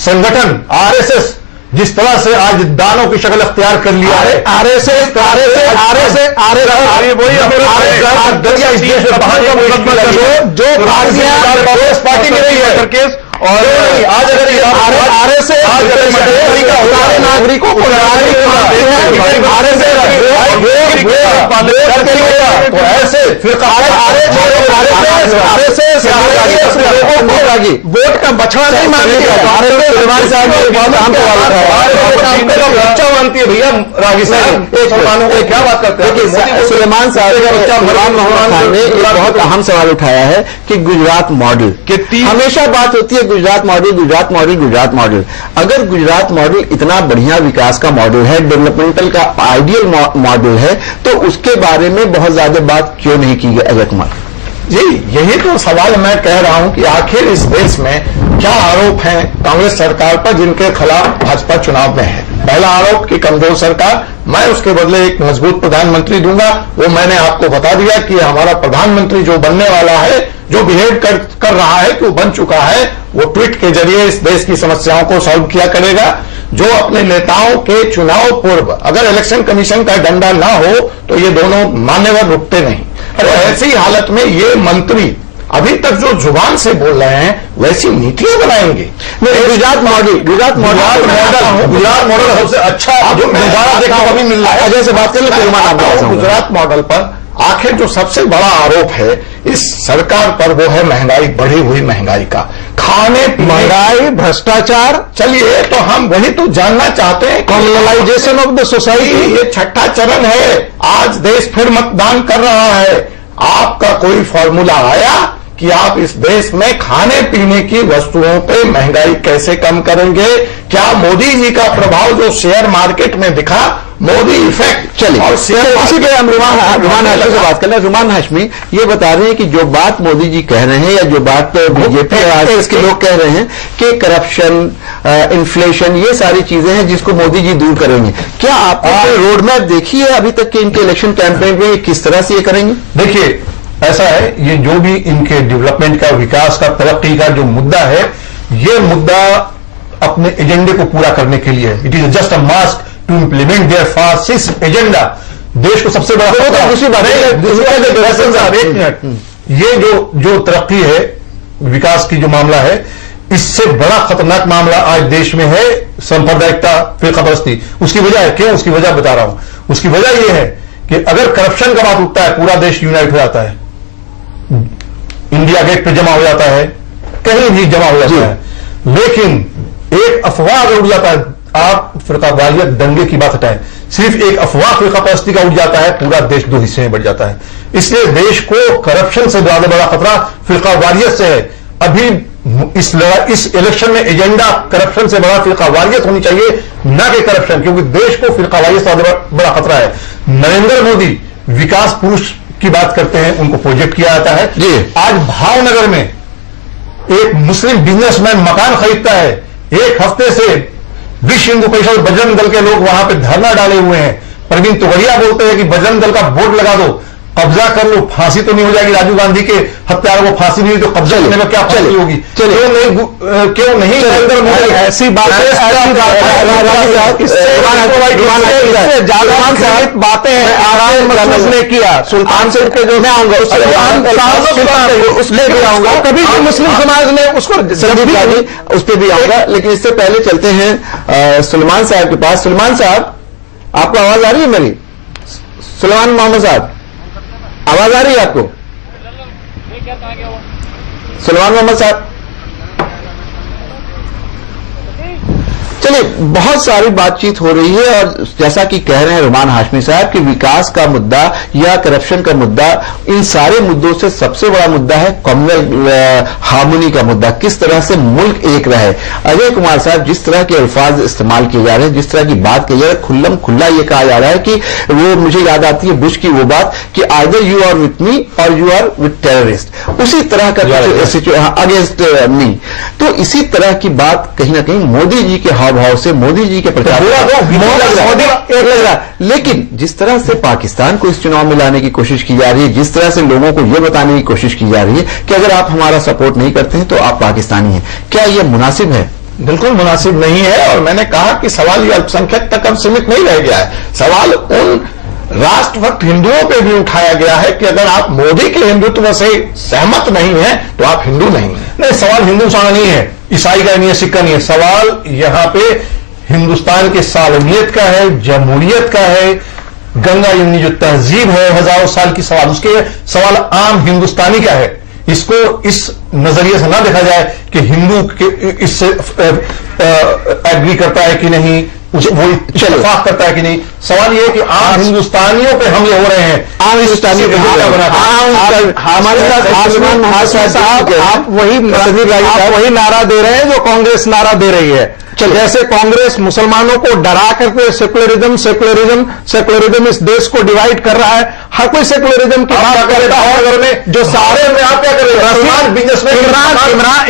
संगठन आरएसएस, जिस तरह से आज दानों की शक्ल अख्तियार कर लिया है, आरएसएस जो कांग्रेस पार्टी में रही है, और आज अगर आरएसएस नागरिकों को ऐसे फिर वोट का बछड़ा नहीं मानती मानती है भैया। रागी साहब क्या बात करते हैं? सुलेमान साहब ने एक बहुत अहम सवाल उठाया है कि गुजरात मॉडल, हमेशा बात होती है Gujarat model, Gujarat model, Gujarat model. अगर गुजरात मॉडल इतना बढ़िया विकास का मॉडल है, डेवलपमेंटल का आइडियल मॉडल है, तो उसके बारे में बहुत ज्यादा बात क्यों नहीं की गई? अजय कुमार जी, यही तो सवाल मैं कह रहा हूं कि आखिर इस देश में क्या आरोप हैं कांग्रेस सरकार पर जिनके खिलाफ भाजपा चुनाव में है? पहला आरोप कि कमजोर सरकार, मैं उसके बदले एक मजबूत प्रधानमंत्री दूंगा। वो मैंने आपको बता दिया कि हमारा प्रधानमंत्री जो बनने वाला है, जो बिहेव कर रहा है कि वो बन चुका है, वो ट्वीट के जरिए इस देश की समस्याओं को सॉल्व किया करेगा। जो अपने नेताओं के चुनाव पूर्व अगर इलेक्शन कमीशन का डंडा ना हो तो ये दोनों मान्यवर रुकते नहीं। और ऐसी हालत में ये मंत्री अभी तक जो जुबान से बोल रहे हैं वैसी नीतियां बनाएंगे। गुजरात मॉडल सबसे अच्छा जो दोबारा देखने को भी मिल रहा है। अजय से बात कर लो, गुजरात मॉडल पर आखिर जो सबसे बड़ा आरोप है इस सरकार पर वो है महंगाई, बढ़ी हुई महंगाई का, खाने महंगाई, भ्रष्टाचार। चलिए तो हम वही तो जानना चाहते हैं, कम्युनलाइजेशन ऑफ द सोसाइटी। ये छठा चरण है, आज देश फिर मतदान कर रहा है। आपका कोई फॉर्मूला आया कि आप इस देश में खाने पीने की वस्तुओं पे महंगाई कैसे कम करेंगे? क्या मोदी जी का प्रभाव जो शेयर मार्केट में दिखा, मोदी इफेक्ट, चलिए और इसी पे हम रुमान हाशमी से बात कर रहे हैं। रुमान हाशमी ये बता रहे हैं कि जो बात मोदी जी कह रहे हैं या जो बात बीजेपी और आरएसएस के लोग कह रहे हैं कि करप्शन, इन्फ्लेशन, ये सारी चीजें हैं जिसको मोदी जी दूर करेंगे। क्या आपने कोई रोड मैप देखी है अभी तक कि इनके इलेक्शन कैंपेन में किस तरह से ये करेंगे? देखिए ऐसा है, ये जो भी इनके डेवलपमेंट का, विकास का, तरक्की का जो मुद्दा है, ये मुद्दा अपने एजेंडे को पूरा करने के लिए है। It is just a mask to implement their fascist agenda. देश को सबसे बड़ा दूसरी बात एक मिनट, ये जो तरक्की है, विकास की जो मामला है, इससे बड़ा खतरनाक मामला आज देश में है सांप्रदायिकता, फिरकापरस्ती। उसकी वजह है क्यों? उसकी वजह बता रहा हूं। उसकी वजह यह है कि अगर करप्शन का बात उठता है, पूरा देश यूनाइट हो जाता है, इंडिया गेट पे जमा हो जाता है, कहीं भी जमा हो जाता है। लेकिन एक अफवाह अगर उड़ जाता है, आप फिरकावारियत, दंगे की बात हटाएं, सिर्फ एक अफवाह फिरकापरस्ती का उड़ जाता है, पूरा देश दो हिस्से में बढ़ जाता है। इसलिए देश को करप्शन से ज्यादा बड़ा खतरा फिरकावारियत से है। अभी इस इलेक्शन में एजेंडा करप्शन से बड़ा फिरकावारियत होनी चाहिए, न कि करप्शन, क्योंकि देश को फिरकावारियत से ज्यादा बड़ा खतरा है। नरेंद्र मोदी विकास पुरुष की बात करते हैं, उनको प्रोजेक्ट किया जाता है। आज भावनगर में एक मुस्लिम बिजनेसमैन मकान खरीदता है, एक हफ्ते से विश्व हिंदू परिषद, बजरंग दल के लोग वहां पे धरना डाले हुए हैं। प्रवीण तोगड़िया बोलते हैं कि बजरंग दल का बोर्ड लगा दो, कब्जा कर लो, फांसी तो नहीं हो जाएगी। राजीव गांधी के हत्यारों को फांसी नहीं हुई तो कब्जा करने में क्या फांसी होगी? क्यों नहीं नरेंद्र मोदी ऐसी बातें बातें ने किया। सुल्तान सिंह के जो मैं आऊंगा उसमें भी आऊंगा, कभी भी मुस्लिम समाज ने उसको उस पर भी आऊंगा। लेकिन इससे पहले चलते हैं सुलेमान साहब के पास। सुलेमान साहब, आपको आवाज आ रही है मेरी? सुलेमान मोहम्मद साहब, आवाज आ रही है आपको? सुलेमान मोहम्मद साहब, चलिए, बहुत सारी बातचीत हो रही है और जैसा कि कह रहे हैं रुमान हाशमी साहब कि विकास का मुद्दा या करप्शन का मुद्दा, इन सारे मुद्दों से सबसे बड़ा मुद्दा है कम्युनल हार्मोनी का मुद्दा, किस तरह से मुल्क एक रहे। अजय कुमार साहब, जिस तरह के अल्फाज इस्तेमाल किए जा रहे हैं, जिस तरह की बात की जा रही है, खुल्लम खुल्ला ये कहा जा रहा है कि वो, मुझे याद आती है बुश की वो बात कि either you are with me or you are with terrorist, उसी तरह का अगेंस्ट मी। तो इसी तरह की बात कहीं ना कहीं मोदी जी के भाव से, मोदी जी के प्रचार लग रहा है। लेकिन जिस तरह से पाकिस्तान को इस चुनाव में लाने की कोशिश की जा रही है, जिस तरह से लोगों को यह बताने की कोशिश की जा रही है कि अगर आप हमारा सपोर्ट नहीं करते हैं तो आप पाकिस्तानी हैं, क्या यह मुनासिब है? बिल्कुल मुनासिब नहीं है। और मैंने कहा कि सवाल ये अल्पसंख्यक तक अब सीमित नहीं रह गया है, सवाल उन राष्ट्रभक्त हिंदुओं पे भी उठाया गया है कि अगर आप मोदी के हिंदुत्व से सहमत नहीं है तो आप हिंदू नहीं है। नहीं, सवाल हिंदुस्तान नहीं है, ईसाई का नहीं है, सिख का नहीं है। सवाल यहां पे हिंदुस्तान के सालमियत का है, जमहूरियत का है, गंगा यमुनी जो तहजीब है हजारों साल की, सवाल उसके सवाल आम हिंदुस्तानी का है। इसको इस नजरिए से ना देखा जाए कि हिंदू इससे एग्री करता है कि नहीं, वो इत्तेफाक करता है कि नहीं। सवाल ये है कि आम हिंदुस्तानियों पे हमले हो रहे हैं, आम हिंदुस्तानियों पे हमारे साथ आप वही नारा दे रहे हैं जो कांग्रेस नारा दे रही है। जैसे कांग्रेस मुसलमानों को डरा करके सेकुलरिज्म इस देश को डिवाइड कर रहा है, हर कोई सेकुलरिज्म की बात करता है। अगर में जो सारे में आप क्या करें,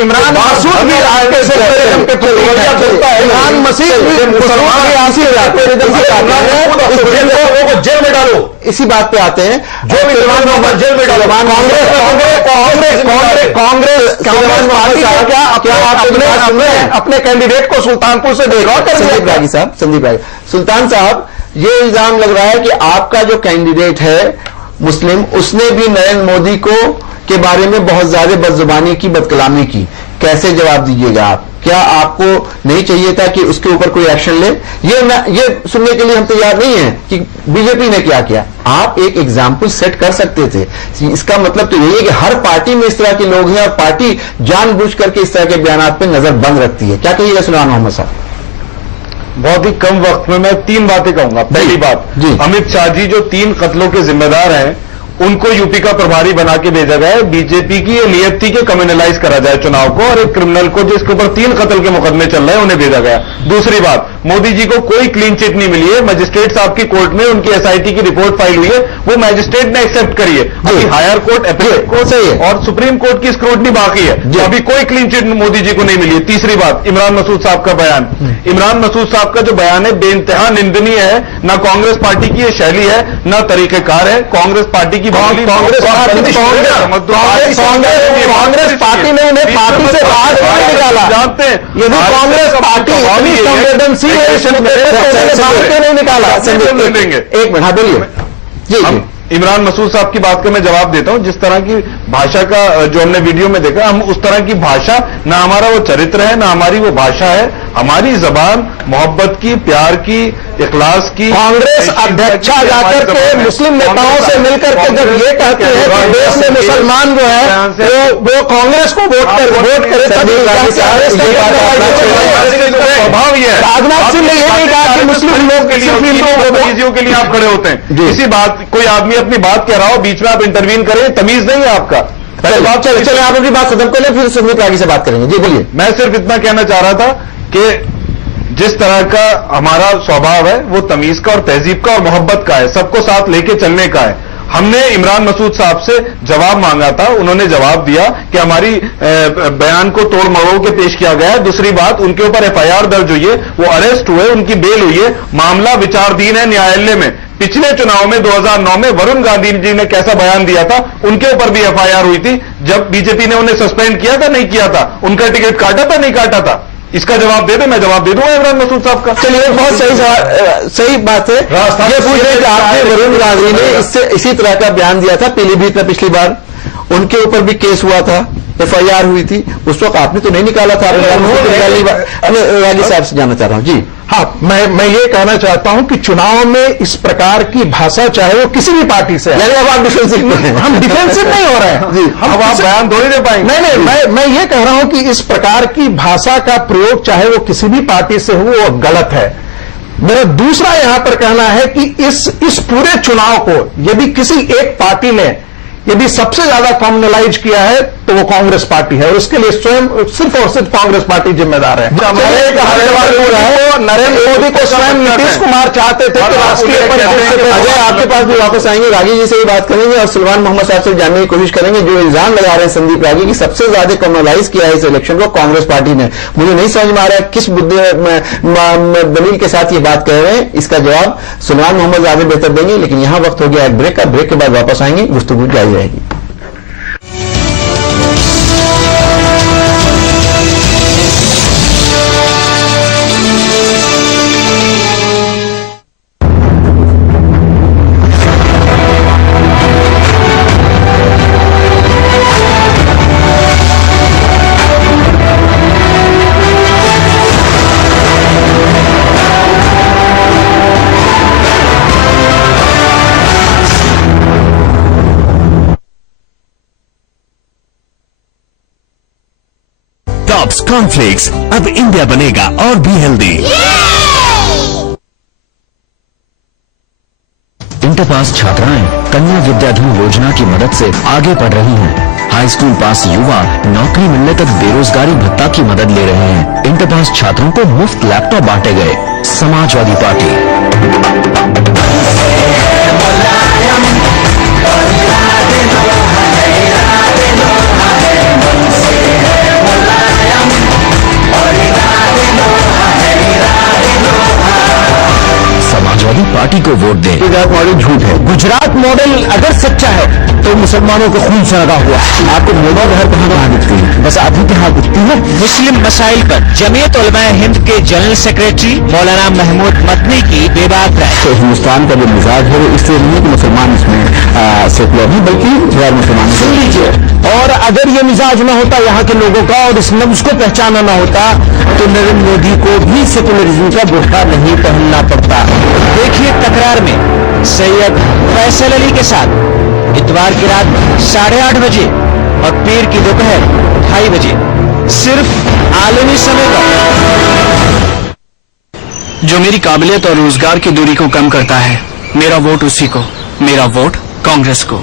इमरान मसूद भी सेकुलरिज्म के इमरान मसीह को जेल में डालो। इसी बात पे आते हैं, जो भी जेल में डालो। कांग्रेस अपने कैंडिडेट को सुल्तानपुर से बेगौर कर दिया। संदीप रागी, सुल्तान साहब, ये इल्जाम लग रहा है कि आपका जो कैंडिडेट है मुस्लिम, उसने भी नरेंद्र मोदी को के बारे में बहुत ज्यादा बदजुबानी की, बदकलामी की, कैसे जवाब दीजिएगा आप? क्या आपको नहीं चाहिए था कि उसके ऊपर कोई एक्शन ले? ये सुनने के लिए हम तैयार नहीं है कि बीजेपी ने क्या किया। आप एक एग्जाम्पल सेट कर सकते थे। इसका मतलब तो यही है कि हर पार्टी में इस तरह के लोग हैं और पार्टी जानबूझ करके इस तरह के बयान पर नजर बंद रखती है। क्या कहिएगा सुल्तान मोहम्मद साहब? बहुत ही कम वक्त में मैं 3 बातें कहूंगा। पहली बात, अमित शाह जी जो 3 कत्लों के जिम्मेदार हैं उनको यूपी का प्रभारी बना के भेजा गया है। बीजेपी की ये नियत थी कि कम्युनलाइज करा जाए चुनाव को, और एक क्रिमिनल को जिसके ऊपर 3 कत्ल के मुकदमे चल रहे हैं उन्हें भेजा गया। दूसरी बात, मोदी जी को कोई क्लीन चिट नहीं मिली है। मजिस्ट्रेट साहब की कोर्ट में उनकी एसआईटी की रिपोर्ट फाइल हुई है, वो मैजिस्ट्रेट ने एक्सेप्ट करी है। अभी हायर कोर्ट, अपीलेट कोर्ट और सुप्रीम कोर्ट की स्क्रूटनी बाकी है, तो अभी कोई क्लीन चिट मोदी जी को नहीं मिली है। तीसरी बात, इमरान मसूद साहब का बयान। इमरान मसूद साहब का जो बयान है बेइंतहा निंदनीय है। न कांग्रेस पार्टी की ये शैली है, न तरीकेकार है। कांग्रेस पार्टी की कांग्रेस पार्टी ने उन्हें पार्टी से बाहर नहीं निकाला। जानते हैं यदि कांग्रेस पार्टी इतनी संवेदनशील नहीं निकाला। एक मिनट, हाँ बोलिए जी। इमरान मसूद साहब की बात का मैं जवाब देता हूं। जिस तरह की भाषा का जो हमने वीडियो में देखा, हम उस तरह की भाषा, ना हमारा वो चरित्र है, ना हमारी वो भाषा है। हमारी जबान मोहब्बत की, प्यार की, इखलास की। कांग्रेस अध्यक्षा जाकर के मुस्लिम नेताओं से मिलकर के जब ये कहते हैं कि देश में मुसलमान जो है वो कांग्रेस को वोट करे, स्वभाव ये है। राजनाथ सिंह ने ये नहीं कहा कि मुस्लिम लोग चीजों के लिए आप खड़े होते हैं। किसी बात, कोई आदमी अपनी बात कह रहा हो, बीच में आप इंटरवीन करें, तमीज नहीं है आपका। चले आप अपनी बात खत्म कर लें, फिर सुमित रागी से बात करेंगे। जी बोलिए। मैं सिर्फ इतना कहना चाह रहा था कि जिस तरह का हमारा स्वभाव है वो तमीज का और तहजीब का और मोहब्बत का है, सबको साथ लेके चलने का है। हमने इमरान मसूद साहब से जवाब मांगा था, उन्होंने जवाब दिया कि हमारी बयान को तोड़ मरोड़ के पेश किया गया है। दूसरी बात, उनके ऊपर एफआईआर दर्ज हुई है, वो अरेस्ट हुए, उनकी बेल हुई है, मामला विचाराधीन है न्यायालय में। पिछले चुनाव में 2009 में वरुण गांधी जी ने कैसा बयान दिया था, उनके ऊपर भी एफआईआर हुई थी। जब बीजेपी ने उन्हें सस्पेंड किया था, नहीं किया था, उनका टिकट काटा था, नहीं काटा था। इसका जवाब दे दे, मैं जवाब दे दूंगा इमरान मसूद साहब का। चलिए, बहुत सही बात है। ये पूछ रहे कि आपने वरुण गांधी ने इसी तरह का बयान दिया था पीलीभीत में पिछली बार, उनके ऊपर भी केस हुआ था, एफआईआर हुई थी, उस वक्त आपने तो नहीं निकाला था। रैली साहब से जानना चाह रहा हूं जी। हाँ, मैं ये कहना चाहता हूं कि चुनाव में इस प्रकार की भाषा, चाहे वो किसी भी पार्टी से है, अब आप डिफेंसिव में हैं। हम डिफेंसिव नहीं हो रहे हैं जी। अब आप बयान थोड़ी दे पाएंगे। नहीं, मैं ये कह रहा हूं कि इस प्रकार की भाषा का प्रयोग चाहे वो किसी भी पार्टी से हो, वो गलत है। मेरा दूसरा यहां पर कहना है कि इस पूरे चुनाव को यदि किसी एक पार्टी ने यदि सबसे ज्यादा कम्युनलाइज किया है तो वो कांग्रेस पार्टी है, और उसके लिए स्वयं सिर्फ और सिर्फ कांग्रेस पार्टी जिम्मेदार है। नरेंद्र मोदी को स्वयं नीतीश कुमार चाहते थे कि राष्ट्रीय अजय आपके पास भी वापस आएंगे, रागी जी से भी बात करेंगे और सुल्तान मोहम्मद साहब से जानने की कोशिश करेंगे। जो इल्जाम लगा रहे हैं संदीप रागी की सबसे ज्यादा कम्युनलाइज किया है इस इलेक्शन को कांग्रेस पार्टी ने, मुझे नहीं समझ में आ रहा है किस मुद्दे दलील के साथ ये बात कह रहे हैं। इसका जवाब सुल्तान मोहम्मद ज्यादा बेहतर देंगे, लेकिन यहां वक्त हो गया एक ब्रेक का। ब्रेक के बाद वापस आएंगे, गुफ्तगू जारी रहेगी। टॉप्स कॉर्नफ्लेक्स, अब इंडिया बनेगा और भी हेल्दी। इंटर पास छात्राएं कन्या विद्याधन योजना की मदद से आगे बढ़ रही हैं। हाई स्कूल पास युवा नौकरी मिलने तक बेरोजगारी भत्ता की मदद ले रहे हैं। इंटर पास छात्रों को मुफ्त लैपटॉप बांटे गए। समाजवादी पार्टी। समाजवादी पार्टी को वोट दें। गुजरात मॉडल झूठ है। गुजरात मॉडल अगर सच्चा है तो मुसलमानों को खून से लगा हुआ। आपको मोदी घर कहाँ दिखती है? बस आधी के हाथ दिखती है। मुस्लिम मसाइल पर जमीयत उलमाए हिंद के जनरल सेक्रेटरी मौलाना महमूद मदनी की बेबाक राय। तो हिंदुस्तान का जो मिजाज है वो इसलिए नहीं है कि मुसलमान इसमें सेकुलर नहीं बल्कि गैर मुसलमान। सुन लीजिए, और अगर ये मिजाज ना होता यहाँ के लोगों का और इस नब्ज को पहचाना ना होता तो नरेंद्र मोदी को भी सेकुलरिज्म का बुर्का नहीं पहनना पड़ता। देखिए तकरार में सैयद फैसल अली के साथ इतवार की रात 8:30 बजे और पीर की दोपहर 2:30 बजे सिर्फ आलमी समय पर। जो मेरी काबिलियत और रोजगार की दूरी को कम करता है, मेरा वोट उसी को, मेरा वोट कांग्रेस को।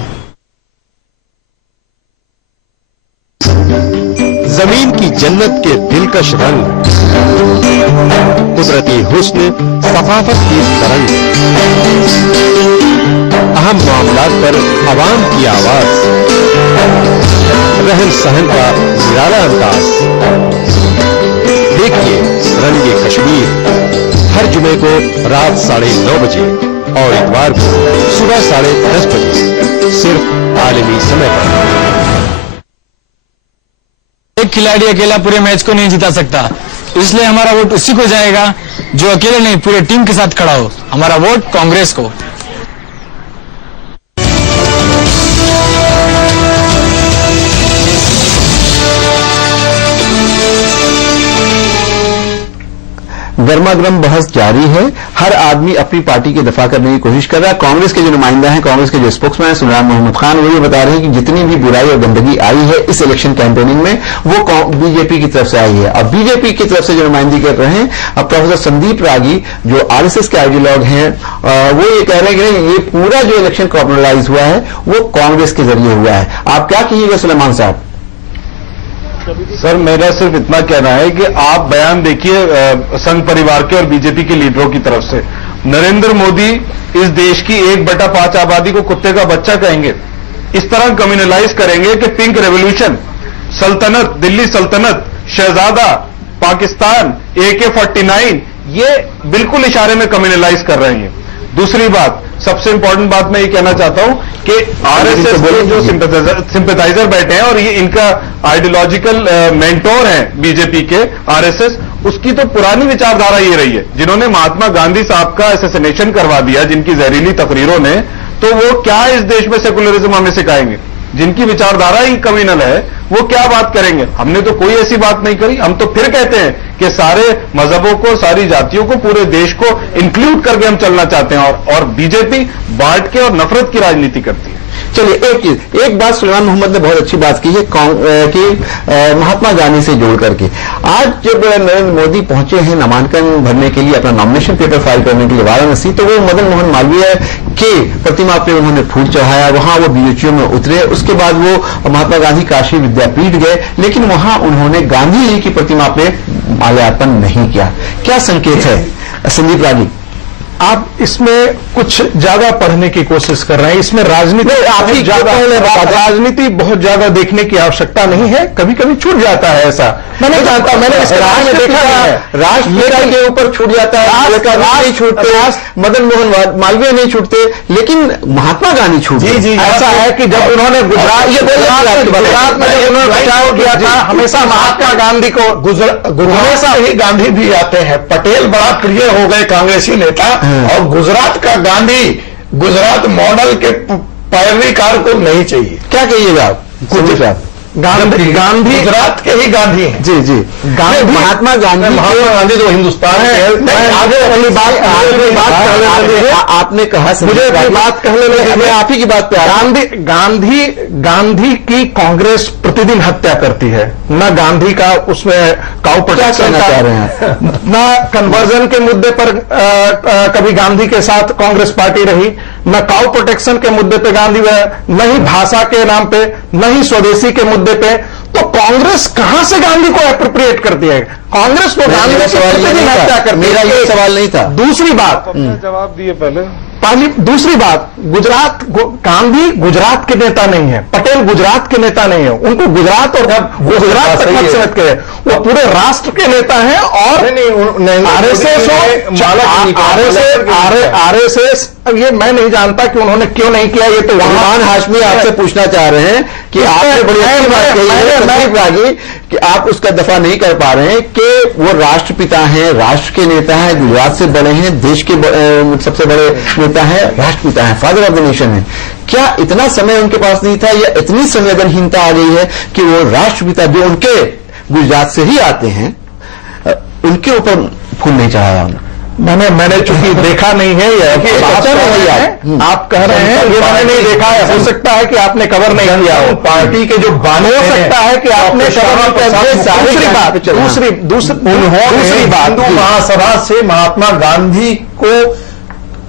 जमीन की जन्नत के दिलकश रंग, कुदरती हुस्न, सफाफत की तरंग, अहम मामलात पर अवाम की आवाज, रहन सहन का निराला अंदाज। देखिए रंगे कश्मीर हर जुमे को रात 9:30 बजे और इतवार को सुबह 10:30 बजे सिर्फ आलमी समय पर। एक खिलाड़ी अकेला पूरे मैच को नहीं जिता सकता, इसलिए हमारा वोट उसी को जाएगा जो अकेले नहीं पूरे टीम के साथ खड़ा हो। हमारा वोट कांग्रेस को। गर्मागर्म बहस जारी है। हर आदमी अपनी पार्टी की दफा करने की कोशिश कर रहा है। कांग्रेस के जो नुमाइंदा हैं, कांग्रेस के जो स्पोक्समैन हैं सुल्तान मोहम्मद खान, वो ये बता रहे हैं कि जितनी भी बुराई और गंदगी आई है इस इलेक्शन कैंपेनिंग में वो बीजेपी की तरफ से आई है। अब बीजेपी की तरफ से जो नुमाइंदगी कर रहे हैं, अब प्रोफेसर संदीप रागी जो आरएसएस के आइडियोलॉग हैं, वो ये कह रहे हैं कि ये पूरा जो इलेक्शन कॉर्पोरेलाइज हुआ है वो कांग्रेस के जरिए हुआ है। आप क्या कहिएगा सुलेमान साहब? सर मेरा सिर्फ इतना कहना है कि आप बयान देखिए संघ परिवार के और बीजेपी के लीडरों की तरफ से। नरेंद्र मोदी इस देश की 1/5 आबादी को कुत्ते का बच्चा कहेंगे, इस तरह कम्युनलाइज करेंगे कि पिंक रेवोल्यूशन, सल्तनत, दिल्ली सल्तनत, शहजादा, पाकिस्तान, AK-49, ये बिल्कुल इशारे में कम्युनलाइज कर रहे हैं। दूसरी बात, सबसे इंपॉर्टेंट बात मैं ये कहना चाहता हूं कि आरएसएस के जो सिंपैथाइजर बैठे हैं और ये इनका आइडियोलॉजिकल मेंटोर हैं बीजेपी के आरएसएस, उसकी तो पुरानी विचारधारा ये रही है। जिन्होंने महात्मा गांधी साहब का असैसिनेशन करवा दिया जिनकी जहरीली तकरीरों ने, तो वो क्या इस देश में सेकुलरिज्म हमें सिखाएंगे? जिनकी विचारधारा ही कम्युनल है वो क्या बात करेंगे? हमने तो कोई ऐसी बात नहीं करी। हम तो फिर कहते हैं कि सारे मजहबों को, सारी जातियों को, पूरे देश को इंक्लूड करके हम चलना चाहते हैं और बीजेपी बांट के और नफरत की राजनीति करती है। चलिए एक बात सुलेमान मोहम्मद ने बहुत अच्छी बात की है कि महात्मा गांधी से जोड़ करके आज जब नरेंद्र मोदी पहुंचे हैं नामांकन भरने के लिए, अपना नॉमिनेशन पेपर फाइल करने के लिए वाराणसी, तो वो मदन मोहन मालवीय के प्रतिमा पे उन्होंने फूल चढ़ाया, वहां वो बीएचयू में उतरे। उसके बाद वो महात्मा गांधी काशी विद्यापीठ गए, लेकिन वहां उन्होंने गांधी जी की प्रतिमा पे माल्यार्पण नहीं किया। क्या संकेत है संदीप रागी? आप इसमें कुछ ज्यादा पढ़ने की कोशिश कर रहे हैं। इसमें राजनीति बहुत ज्यादा देखने की आवश्यकता नहीं है। कभी कभी छूट जाता है ऐसा। मैंने जानता, मैंने इस राज में देखा है, राष्ट्रपिता के ऊपर छूट जाता है, नहीं छूटते, मदन मोहन मालवीय नहीं छूटते, लेकिन महात्मा गांधी छूटते। जी ऐसा है कि जब उन्होंने गुजरात में जब उन्होंने बचाव किया था, हमेशा महात्मा गांधी को हमेशा ही गांधी भी आते हैं। पटेल बड़ा प्रिय हो गए कांग्रेसी नेता, और गुजरात का गांधी, गुजरात मॉडल के पैरवीकार को नहीं चाहिए। क्या कहिएगा आप? गांधी गुजरात के ही गांधी हैं। जी महात्मा गांधी तो हिंदुस्तान है। आगे वाली बात आपने कहा, मुझे अपनी बात कहने लगे, मैं आप ही की बात पे। गांधी की कांग्रेस प्रतिदिन हत्या करती है। न गांधी का उसमें काउ प्रोटेक्शन न कन्वर्जन के मुद्दे पर कभी गांधी के साथ कांग्रेस पार्टी रही, न काउ प्रोटेक्शन के मुद्दे पे गांधी, न ही भाषा के नाम पे, न ही स्वदेशी के मुद्दे पे। तो कांग्रेस कहां से गांधी को एप्रोप्रिएट करती है? कांग्रेस को गांधी को हत्या करती है। मेरा ये सवाल नहीं था। दूसरी बात, जवाब दिए पहले। दूसरी बात, गांधी गुजरात के नेता नहीं है, पटेल गुजरात के नेता नहीं है। उनको गुजरात और गुजरात तक मत समझ के, वो पूरे राष्ट्र के नेता हैं। और आरएसएस, ये मैं नहीं जानता कि उन्होंने क्यों नहीं किया। ये तो रहमान हाशमी आपसे पूछना चाह रहे हैं कि आपने बड़ी अच्छी बात कही है कि आप उसका दफा नहीं कर पा रहे हैं कि वो राष्ट्रपिता हैं, राष्ट्र के नेता हैं, गुजरात से बड़े हैं, देश के सबसे बड़े नेता हैं, राष्ट्रपिता हैं, फादर ऑफ द नेशन है। क्या इतना समय उनके पास नहीं था या इतनी संवेदनहीनता आ गई है कि वो राष्ट्रपिता जो उनके गुजरात से ही आते हैं उनके ऊपर फूल नहीं चढ़ाया उन्होंने? मैंने चूंकि देखा नहीं है आप कह रहे हैं ये मैंने नहीं देखा है। हो सकता है कि आपने कवर नहीं किया हो, पार्टी के जो बानी हो सकता है कि आपने दूसरी बात हिंदू महासभा से महात्मा गांधी को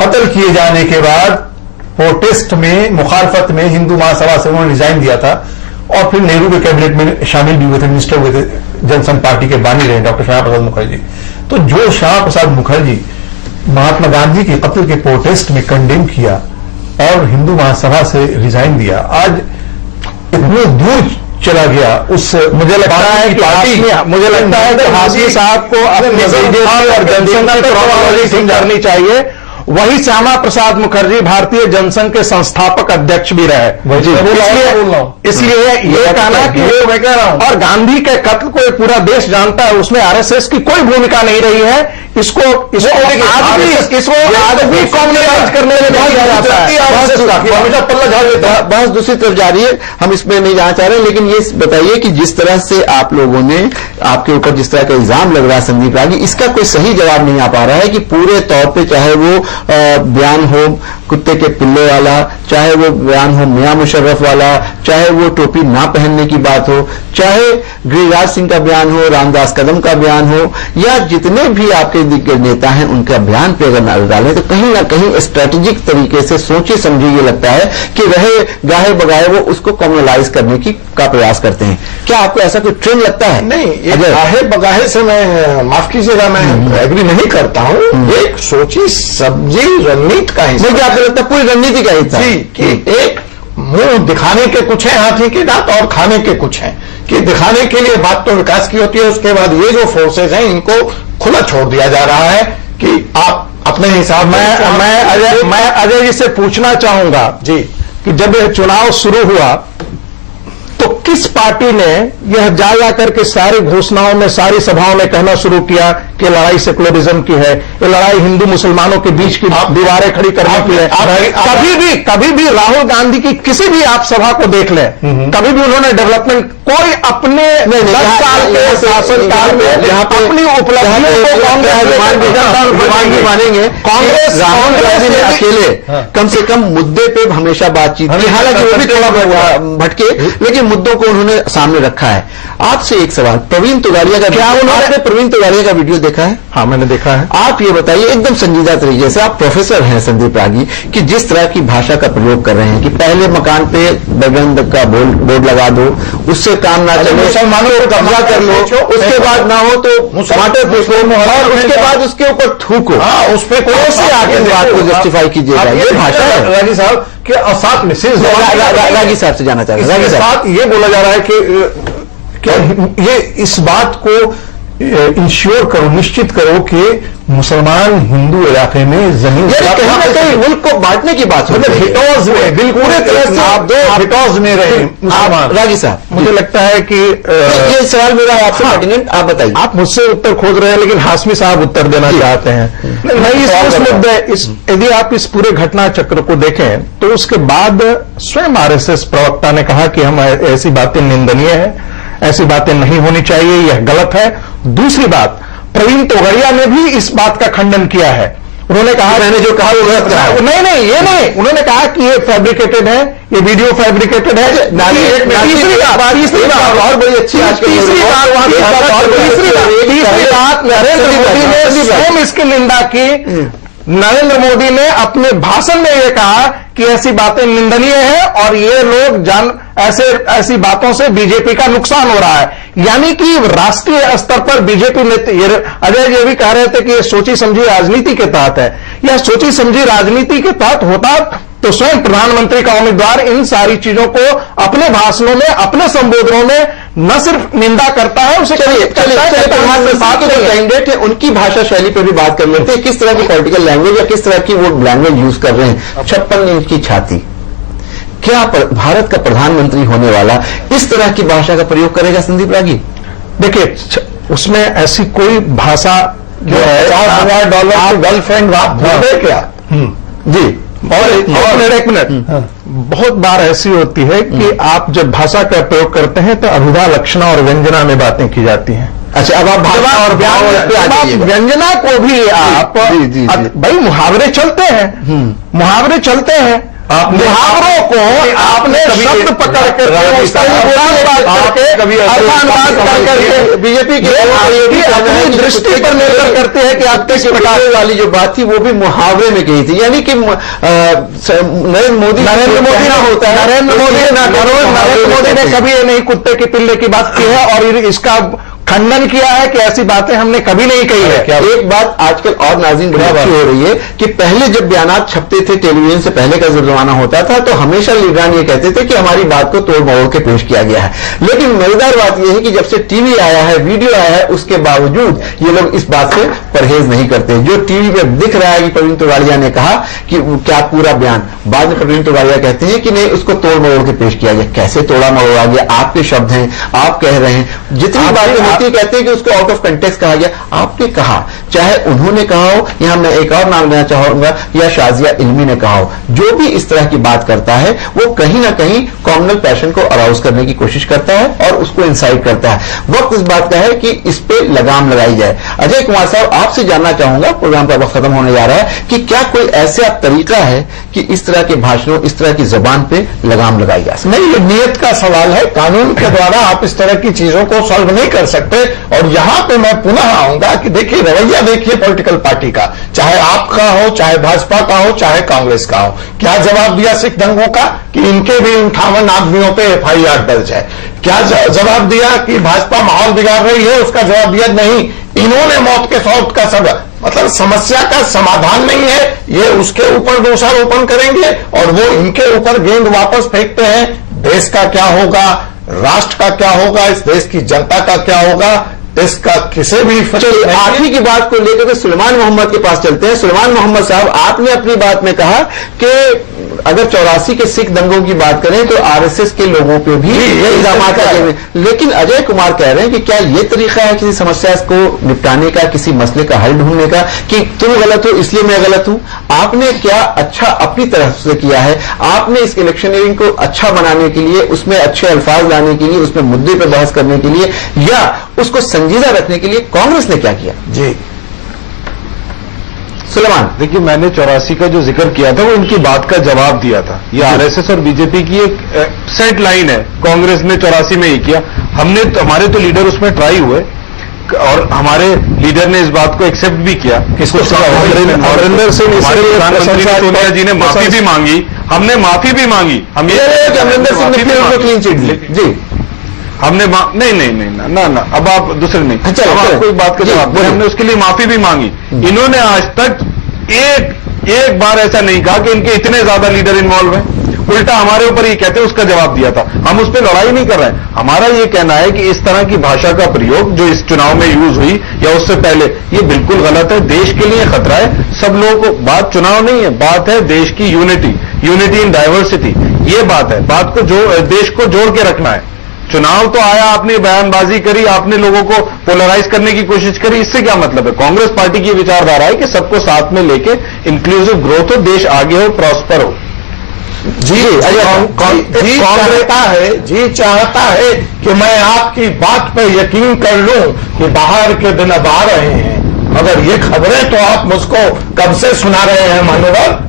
कत्ल किए जाने के बाद प्रोटेस्ट में मुखालफत में हिंदू महासभा से उन्होंने रिजाइन दिया था और फिर नेहरू के कैबिनेट में शामिल भी हुए थे, मिनिस्टर हुए थे, जनसंघ पार्टी के बानी रहे डॉक्टर श्यामा प्रसाद मुखर्जी। तो जो श्यामा प्रसाद मुखर्जी महात्मा गांधी के कत्ल के प्रोटेस्ट में कंडेम किया और हिंदू महासभा से रिजाइन दिया, आज इतनी दूर चला गया उस मुझे लगता है कि हाशमी साहब को अपने और जनसंघ की क्रॉनोलॉजी करनी चाहिए। वही श्यामा प्रसाद मुखर्जी भारतीय जनसंघ के संस्थापक अध्यक्ष भी रहे, इसलिए ये कहना कि मैं कह रहा हूं और गांधी के कत्ल को पूरा देश जानता है, उसमें आरएसएस की कोई भूमिका नहीं रही है। इसको आज भी कॉम्युनिकेट करने में बहुत जाता है। बहस दूसरी तरफ जा रही है, हम इसमें नहीं जाना चाह रहे, लेकिन ये बताइए कि जिस तरह से आप लोगों ने आपके ऊपर जिस तरह का इल्जाम लग रहा है संदीप रागी, इसका कोई सही जवाब नहीं आ पा रहा है कि पूरे तौर पे चाहे वो बयान हो कुत्ते के पिल्ले वाला, चाहे वो बयान हो मियां मुशर्रफ वाला, चाहे वो टोपी ना पहनने की बात हो, चाहे गिरिराज सिंह का बयान हो, रामदास कदम का बयान हो, या जितने भी आपके दिग्गज नेता हैं उनका बयान पे अगर नजर डालें तो कहीं ना कहीं स्ट्रेटेजिक तरीके से सोचे समझे ये लगता है कि रहे गाहे बगाए वो उसको कम्युनलाइज करने की का प्रयास करते हैं। क्या आपको ऐसा कोई ट्रेंड लगता है? नहीं, गाहे बगाहे से मैं माफ कीजिएगा, मैं एग्री नहीं करता हूं। एक सोची सब्जी रणनीति का हिस्सा, मुझे आपको लगता है पूरी रणनीति का हिस्सा जी, कि एक मुंह दिखाने के कुछ है हाथी के दांत और खाने के कुछ हैं, कि दिखाने के लिए बात तो विकास की होती है, उसके बाद ये जो फोर्सेज हैं इनको खुला छोड़ दिया जा रहा है कि आप अपने हिसाब मैं अजय जी से पूछना चाहूंगा जी कि जब यह चुनाव शुरू हुआ तो किस पार्टी ने यह जा करके सारी घोषणाओं में सारी सभाओं में कहना शुरू किया कि लड़ाई सेकुलरिज्म की है, ये लड़ाई हिंदू मुसलमानों के बीच की दीवारें खड़ी करने की है? कभी भी राहुल गांधी की किसी भी आप सभा को देख लें, कभी भी उन्होंने डेवलपमेंट कोई अपने 10 साल के शासनकाल में अपनी उपलब्धियों को मानेंगे। कांग्रेस राहुल गांधी ने अकेले कम से कम मुद्दे पे हमेशा बातचीत की, हालांकि वो भी थोड़ा भटके, लेकिन मुद्दों को उन्होंने सामने रखा है। आपसे एक सवाल, प्रवीण तोगाड़िया का, क्या उन्होंने प्रवीण तोगाड़िया का वीडियो देखा है? हाँ, मैंने देखा है। आप ये बताइए एकदम संजीदा तरीके से, आप प्रोफेसर हैं संदीप रागी, कि जिस तरह की भाषा का प्रयोग कर रहे हैं कि पहले मकान पे बजरंग का बोर्ड लगा दो, उससे काम ना चले, मुसलमानों को कब्जा कर लो, उसके बाद ना हो तो टमाटर फेंक लो और उसके बाद उसके ऊपर थूको, उस पर कैसे आगे बात को जस्टिफाई कीजिएगा? ये भाषा है रागी साहब के साथ में रागी साहब से जाना चाह रहे हैं। साथ ये बोला जा रहा है कि ये इस बात को इंश्योर करो, निश्चित करो कि मुसलमान हिंदू इलाके में जमीन कहीं ना कहीं मुल्क को बांटने की बात है, हिटोज में बिल्कुल पूरे तरह से आप दो हिटोज में रहे मुसलमान। रागी साहब, मुझे लगता है कि ये सवाल मेरा आपसे पर्टिनेंट, आप बताइए। आप मुझसे उत्तर खोज रहे हैं लेकिन हाशमी साहब उत्तर देना चाहते हैं। नहीं, इस मुद्दे यदि आप इस पूरे घटना चक्र को देखें तो उसके बाद स्वयं आरएसएस प्रवक्ता ने कहा कि हम ऐसी बातें निंदनीय है, ऐसी बातें नहीं होनी चाहिए, यह गलत है। दूसरी बात, प्रवीण तोगड़िया ने भी इस बात का खंडन किया है। उन्होंने कहा, मैंने जो कहा वो गलत कहा, नहीं ये नहीं, उन्होंने कहा कि ये फैब्रिकेटेड है, ये वीडियो फैब्रिकेटेड है। तीसरी बात नरेंद्र मोदी ने स्वयं इसकी निंदा की। नरेंद्र मोदी ने अपने भाषण में यह कहा कि ऐसी बातें निंदनीय है और ये लोग ऐसी बातों से बीजेपी का नुकसान हो रहा है। यानी कि राष्ट्रीय स्तर पर बीजेपी नेता, अजय जी भी कह रहे थे कि ये सोची समझी राजनीति के तहत है। यह सोची समझी राजनीति के तहत होता तो स्वयं प्रधानमंत्री का उम्मीदवार इन सारी चीजों को अपने भाषणों में, अपने संबोधनों में न सिर्फ निंदा करता है, उसे कैंडिडेट है उनकी भाषा शैली पर भी बात कर लेते हैं। किस तरह की पॉलिटिकल लैंग्वेज या किस तरह की वो लैंग्वेज यूज कर रहे हैं। 56 इंच की छाती, क्या भारत का प्रधानमंत्री होने वाला इस तरह की भाषा का प्रयोग करेगा संदीप रागी? देखिए, उसमें ऐसी कोई भाषा जो है $50,000 गर्लफ्रेंड आप भूल गए क्या? जी, और एक मिनट बहुत बार ऐसी होती है कि आप जब भाषा का प्रयोग करते हैं तो अभिधा लक्षणा और व्यंजना में बातें की जाती हैं। अच्छा, अब आप भाषा और व्यंजना को भी आप भाई मुहावरे चलते हैं, मुहावरे चलते हैं, मुहावरों को आपने शब्द पकड़ के बीजेपी की अपनी दृष्टि पर निर्भर करते हैं कि आपके पटाखे वाली जो बात थी वो भी मुहावरे में कही थी, यानी कि नरेंद्र मोदी ना होता है, नरेंद्र मोदी ने कभी ये नहीं कुत्ते के पिल्ले की बात की है और इसका खंडन किया है कि ऐसी बातें हमने कभी नहीं कही है। क्या एक बात आजकल और नाज़रीन बड़ी अच्छी हो रही है कि पहले जब बयानात छपते थे टेलीविजन से पहले का जब जमाना होता था तो हमेशा लीडरान ये कहते थे कि हमारी बात को तोड़ मरोड़ के पेश किया गया है, लेकिन मजेदार बात यह है कि जब से टीवी आया है, वीडियो आया है, उसके बावजूद ये लोग इस बात से परहेज नहीं करते। जो टीवी पे दिख रहा है कि प्रवीण तोगाड़िया ने कहा कि क्या पूरा बयान, बाद में प्रवीण तोगाड़िया कहते हैं कि नहीं उसको तोड़ मरोड़ के पेश किया गया। कैसे तोड़ा मरोड़ा गया? आपके शब्द हैं, आप कह रहे हैं, जितनी बातें कहते हैं कि उसको आउट ऑफ कंटेक्स्ट कहा गया, आपने कहा, चाहे उन्होंने कहा हो, यहां मैं एक और नाम लेना चाहूंगा, या शाजिया इल्मी ने कहा हो, जो भी इस तरह की बात करता है वो कहीं ना कहीं कॉम्युनल पैशन को अराउज करने की कोशिश करता है और उसको इंसाइट करता है। वक्त इस बात का है कि इस पे लगाम लगाई जाए। अजय कुमार साहब, आपसे जानना चाहूंगा, प्रोग्राम का वक्त खत्म होने जा रहा है, कि क्या कोई ऐसा तरीका है कि इस तरह के भाषणों, इस तरह की जबान पे लगाम लगाई जा सके? नहीं, ये नियत का सवाल है। कानून के द्वारा आप इस तरह की चीजों को सॉल्व नहीं कर सकते। और यहां पे मैं पुनः आऊंगा कि देखिए, रवैया देखिए पॉलिटिकल पार्टी का, चाहे आपका हो, चाहे भाजपा का हो, चाहे कांग्रेस का हो। क्या जवाब दिया सिख दंगों का कि इनके भी 58 आदमियों पे FIR दर्ज है? क्या जवाब दिया कि भाजपा माहौल बिगाड़ रही है? उसका जवाब दिया नहीं, इन्होंने मौत के सौत का सबब, मतलब समस्या का समाधान नहीं है, ये उसके ऊपर दोषारोपण करेंगे और वो इनके ऊपर गेंद वापस फेंकते हैं। देश का क्या होगा, राष्ट्र का क्या होगा, इस देश की जनता का क्या होगा, इसका किसी भी आखिरी की बात को लेकर के सुलेमान मोहम्मद के पास चलते हैं। सुलेमान मोहम्मद साहब, आपने अपनी बात में कहा कि अगर 84 के सिख दंगों की बात करें तो RSS के लोगों पे भी इल्जाम है, लेकिन अजय कुमार कह रहे हैं कि क्या यह तरीका है किसी समस्या को निपटाने का, किसी मसले का हल ढूंढने का, कि तुम गलत हो इसलिए मैं गलत हूं? आपने क्या अच्छा अपनी तरफ से किया है? आपने इस इलेक्शनियरिंग को अच्छा बनाने के लिए, उसमें अच्छे अल्फाज लाने के लिए, उसमें मुद्दे पर बहस करने के लिए, या उसको संजीदा रखने के लिए कांग्रेस ने क्या किया? जी सुलेमान, देखिए, मैंने 84 का जो जिक्र किया था वो उनकी बात का जवाब दिया था। ये RSS और बीजेपी की एक सेट लाइन है। कांग्रेस ने 84 में ही किया, हमने हमारे तो लीडर उसमें ट्राई हुए और हमारे लीडर ने इस बात को एक्सेप्ट भी किया। किसको? अमरिंदर सिंह, हमारे प्रधानमंत्री सोनिया जी ने माफी भी मांगी, हमने माफी भी मांगी। हम ये अमरिंदर सिंह ने क्लीन चिट दी जी, हमने नहीं ना, अब आप दूसरे नहीं, अब आपको एक बात का जवाब दे, हमने उसके लिए माफी भी मांगी। इन्होंने आज तक एक बार ऐसा नहीं कहा कि इनके इतने ज्यादा लीडर इन्वॉल्व हैं, उल्टा हमारे ऊपर ये कहते हैं उसका जवाब दिया था। हम उस पर लड़ाई नहीं कर रहे हैं। हमारा ये कहना है कि इस तरह की भाषा का प्रयोग जो इस चुनाव में यूज हुई या उससे पहले, ये बिल्कुल गलत है, देश के लिए खतरा है। सब लोगों को, बात चुनाव नहीं है, बात है देश की यूनिटी इन डाइवर्सिटी, ये बात है। बात को देश को जोड़ के रखना है। चुनाव तो आया, आपने बयानबाजी करी, आपने लोगों को पोलराइज करने की कोशिश करी, इससे क्या मतलब है? कांग्रेस पार्टी की विचारधारा है कि सबको साथ में लेके इंक्लूसिव ग्रोथ हो, देश आगे हो, प्रॉस्पर हो। जी चाहता है कि मैं आपकी बात पे यकीन कर लूं कि बाहर के दिन अब आ रहे हैं, मगर ये खबरें तो आप मुझको कब से सुना रहे हैं मानवर।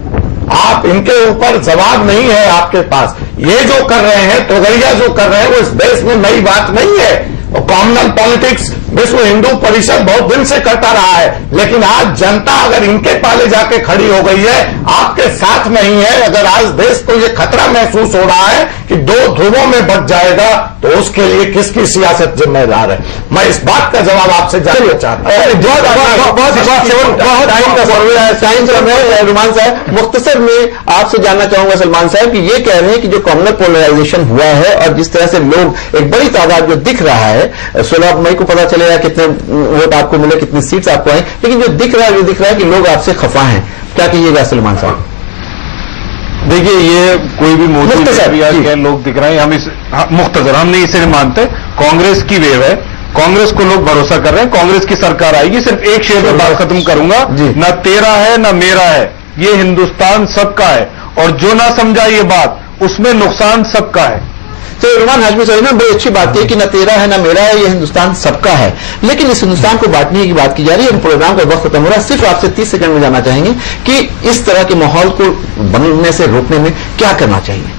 आप इनके ऊपर जवाब नहीं है आपके पास। ये जो कर रहे हैं, तोगड़िया जो कर रहे हैं, वो इस देश में नई बात नहीं है। कॉमनल पॉलिटिक्स विश्व हिंदू परिषद बहुत दिन से करता रहा है, लेकिन आज जनता अगर इनके पाले जाके खड़ी हो गई है, आपके साथ नहीं है, अगर आज देश को ये खतरा महसूस हो रहा है कि दो ध्रुवों में बच जाएगा, तो उसके लिए किसकी सियासत जिम्मेदार है? मैं इस बात का जवाब आपसे जानना चाहता हूं। रुमान साहब, मुख्तसर में आपसे जानना चाहूंगा सलमान साहब कि ये कह रहे हैं कि जो कॉमनल पोलराइजेशन हुआ है और जिस तरह से लोग, एक बड़ी तादाद जो दिख रहा है, 16 मई को पता चलेगा कितने वोट आपको मिले, कितनी सीट्स आपको आई, लेकिन जो दिख रहा है कि लोग आपसे खफा हैं। क्या कहिएगा सलमान साहब? देखिए, ये कोई भी मोदी लोग दिख रहे हैं, हम इस मुख्तसर हम नहीं इसे मानते। कांग्रेस की वेव है, कांग्रेस को लोग भरोसा कर रहे हैं, कांग्रेस की सरकार आएगी। सिर्फ एक शेर पर बात खत्म करूंगा, ना तेरा है ना मेरा है, ये हिंदुस्तान सबका है, और जो ना समझा ये बात उसमें नुकसान सबका है। तो रुमान हाशमी साहब ना बड़ी अच्छी बात है कि न तेरा है न मेरा है, ये हिंदुस्तान सबका है, लेकिन इस हिंदुस्तान को बांटने की बात की जा रही है। प्रोग्राम का वक्त खत्म हो रहा है, सिर्फ आपसे 30 सेकंड में जानना चाहेंगे कि इस तरह के माहौल को बनने से रोकने में क्या करना चाहिए।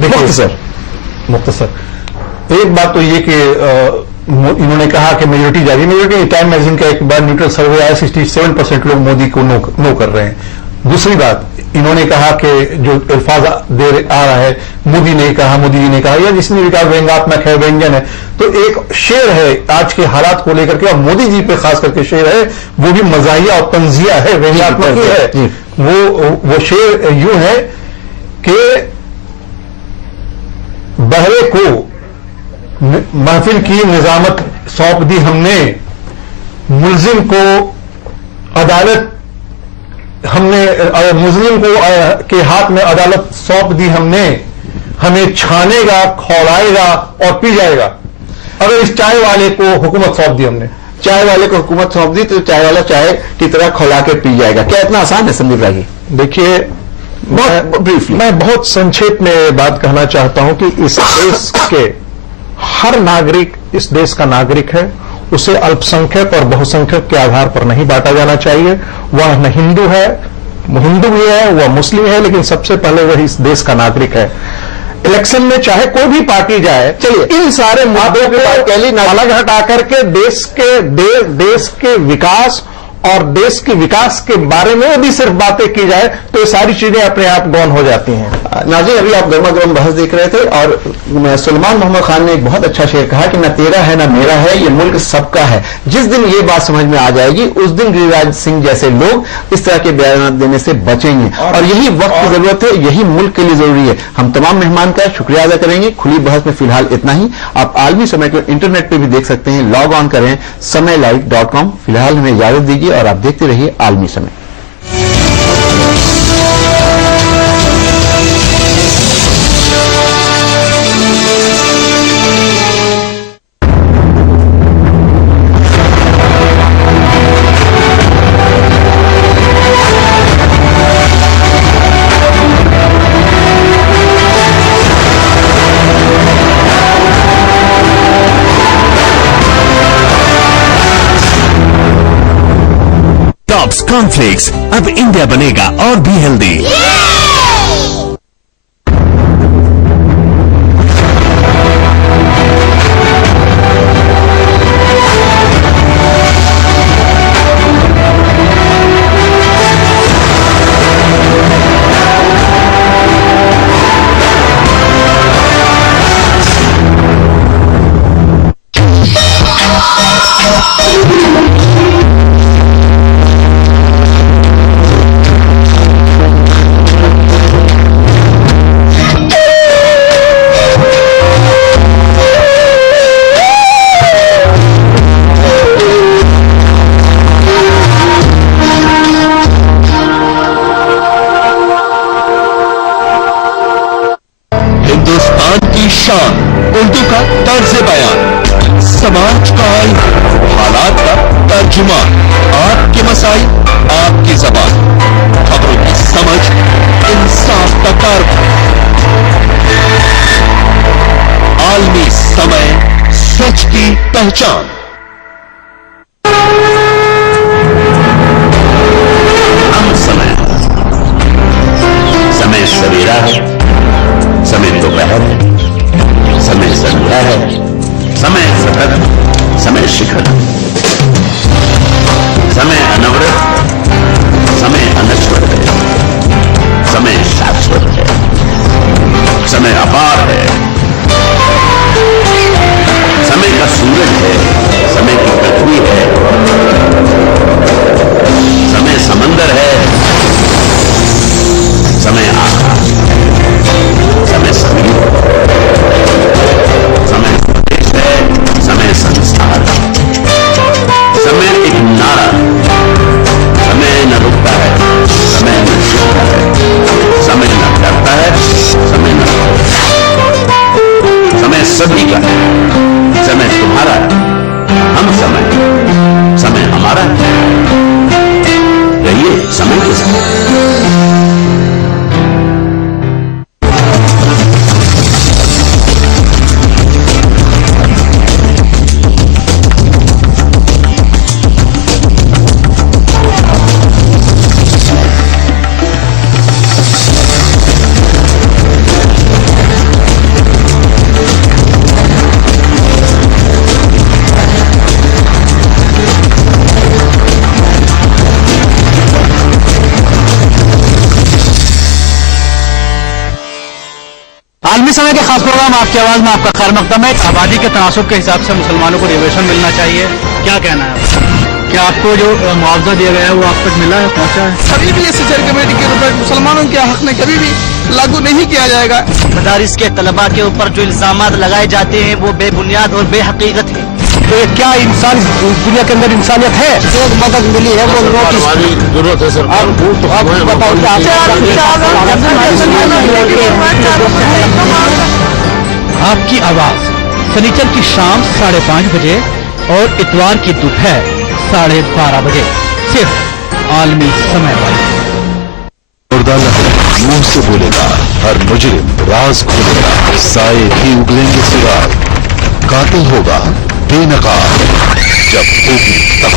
देखिए मुख्तसर एक बात तो ये कि इन्होंने कहा कि मेजोरिटी जा रही है। मेजोरिटी टाइम मैगजीन का एक बार न्यूट्रल सर्वे आया, 67% लोग मोदी को नो कर रहे हैं। दूसरी बात, इन्होंने कहा कि जो अल्फाज आ रहा है, मोदी ने कहा, मोदी जी ने कहा, या जिसने भी कहा व्यंग्यात्मक है, व्यंजन है, तो एक शेर है आज के हालात को लेकर के, और मोदी जी पे खास करके शेर है, वो भी मजाहिया और तंजिया है, व्यंग्यात्मक ही है। वो शेर यूं है कि बहरे को महफिल की निजामत सौंप दी हमने, मुलजिम को अदालत मुस्लिम को के हाथ में अदालत सौंप दी हमने, हमें छानेगा, खौलाएगा और पी जाएगा। अगर इस चाय वाले को हुकूमत सौंप दी हमने, चाय वाले को हुकूमत सौंप दी तो चाय वाला चाय की तरह खौला के पी जाएगा। क्या इतना आसान है संदीप रागी? देखिए, मैं बहुत संक्षेप में बात कहना चाहता हूं कि इस देश के हर नागरिक इस देश का नागरिक है, उसे अल्पसंख्यक और बहुसंख्यक के आधार पर नहीं बांटा जाना चाहिए। वह न हिंदू है, हिंदू भी है, वह मुस्लिम है, लेकिन सबसे पहले वह इस देश का नागरिक है। इलेक्शन में चाहे कोई भी पार्टी जाए, चलिए इन सारे मुद्दों को अलग हटा करके देश के विकास और देश के विकास के बारे में भी सिर्फ बातें की जाए तो ये सारी चीजें अपने आप गौन हो जाती हैं। नाज़रीन, अभी आप गर्मा गर्म बहस देख रहे थे और सलमान मोहम्मद खान ने एक बहुत अच्छा शेर कहा कि न तेरा है न मेरा है, ये मुल्क सबका है। जिस दिन ये बात समझ में आ जाएगी उस दिन गिरिराज सिंह जैसे लोग इस तरह के बयान देने से बचेंगे, और यही वक्त की जरूरत है, यही मुल्क के लिए जरूरी है। हम तमाम मेहमान का शुक्रिया अदा करेंगे। खुली बहस में फिलहाल इतना ही। आप आलमी समय को इंटरनेट पर भी देख सकते हैं, लॉग ऑन करें समयलाइव.com। फिलहाल हमें इजाजत दीजिए और आप देखते रहिए आलमी समय। कॉर्नफ्लेक्स, अब इंडिया बनेगा और भी हेल्दी। उर्दू का तर्ज बयान, समाज का हालात का तर्जुमा, आपके मसाइल आपकी जबान, खबरों की समझ इंसाफ का कारवा। आलमी समय, सच की पहचान। हम समय, समय सवेरा है, समय दोपहर है, समय संध्या है, समय सतत, समय शिखर, समय अनवरत, समय अनश्वर है, समय शाश्वत है, समय अपार है, समय का सूरज है, समय की पृथ्वी है, समय समंदर है, समय आकाश, समय समीर, समय देश है, समय संस्कार, समय एक नारा, समय न रुकता है, समय न झुकता है, समय न डरता है, समय न समय सभी का है, समय तुम्हारा है, हम समय, समय हमारा है। रहिए समय के साथ। आलमी समय के खास प्रोग्राम आपकी आवाज में आपका खैर मकदम है। आबादी के तनासुब के हिसाब से मुसलमानों को रिजर्वेशन मिलना चाहिए, क्या कहना है? क्या आपको जो मुआवजा दिया गया है वो आप तक मिला है, पहुंचा है? कभी भी इस शहर कमेटी के रुपए मुसलमानों के हक में कभी भी लागू नहीं किया जाएगा। मदारिस के तलबा के ऊपर जो इल्जामात लगाए जाते हैं वो बेबुनियाद और बेहकीकत है। तो क्या इंसान दुनिया के अंदर इंसानियत है? जो मदद मिली है वो नोटिस जरूरत है सर। आपकी आवाज शनिचर की शाम 5:30 बजे और इतवार की दोपहर 12:30 बजे सिर्फ आलमी समय पर। मुर्दा लहर मुंह से बोलेगा, हर मुजरिम राज खोलेगा, साए भी उगलेंगे सिवार, कातिल होगा बेनकाब जब होगी तक।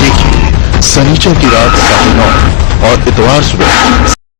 देखिए शनिचर की रात 9:30 और इतवार सुबह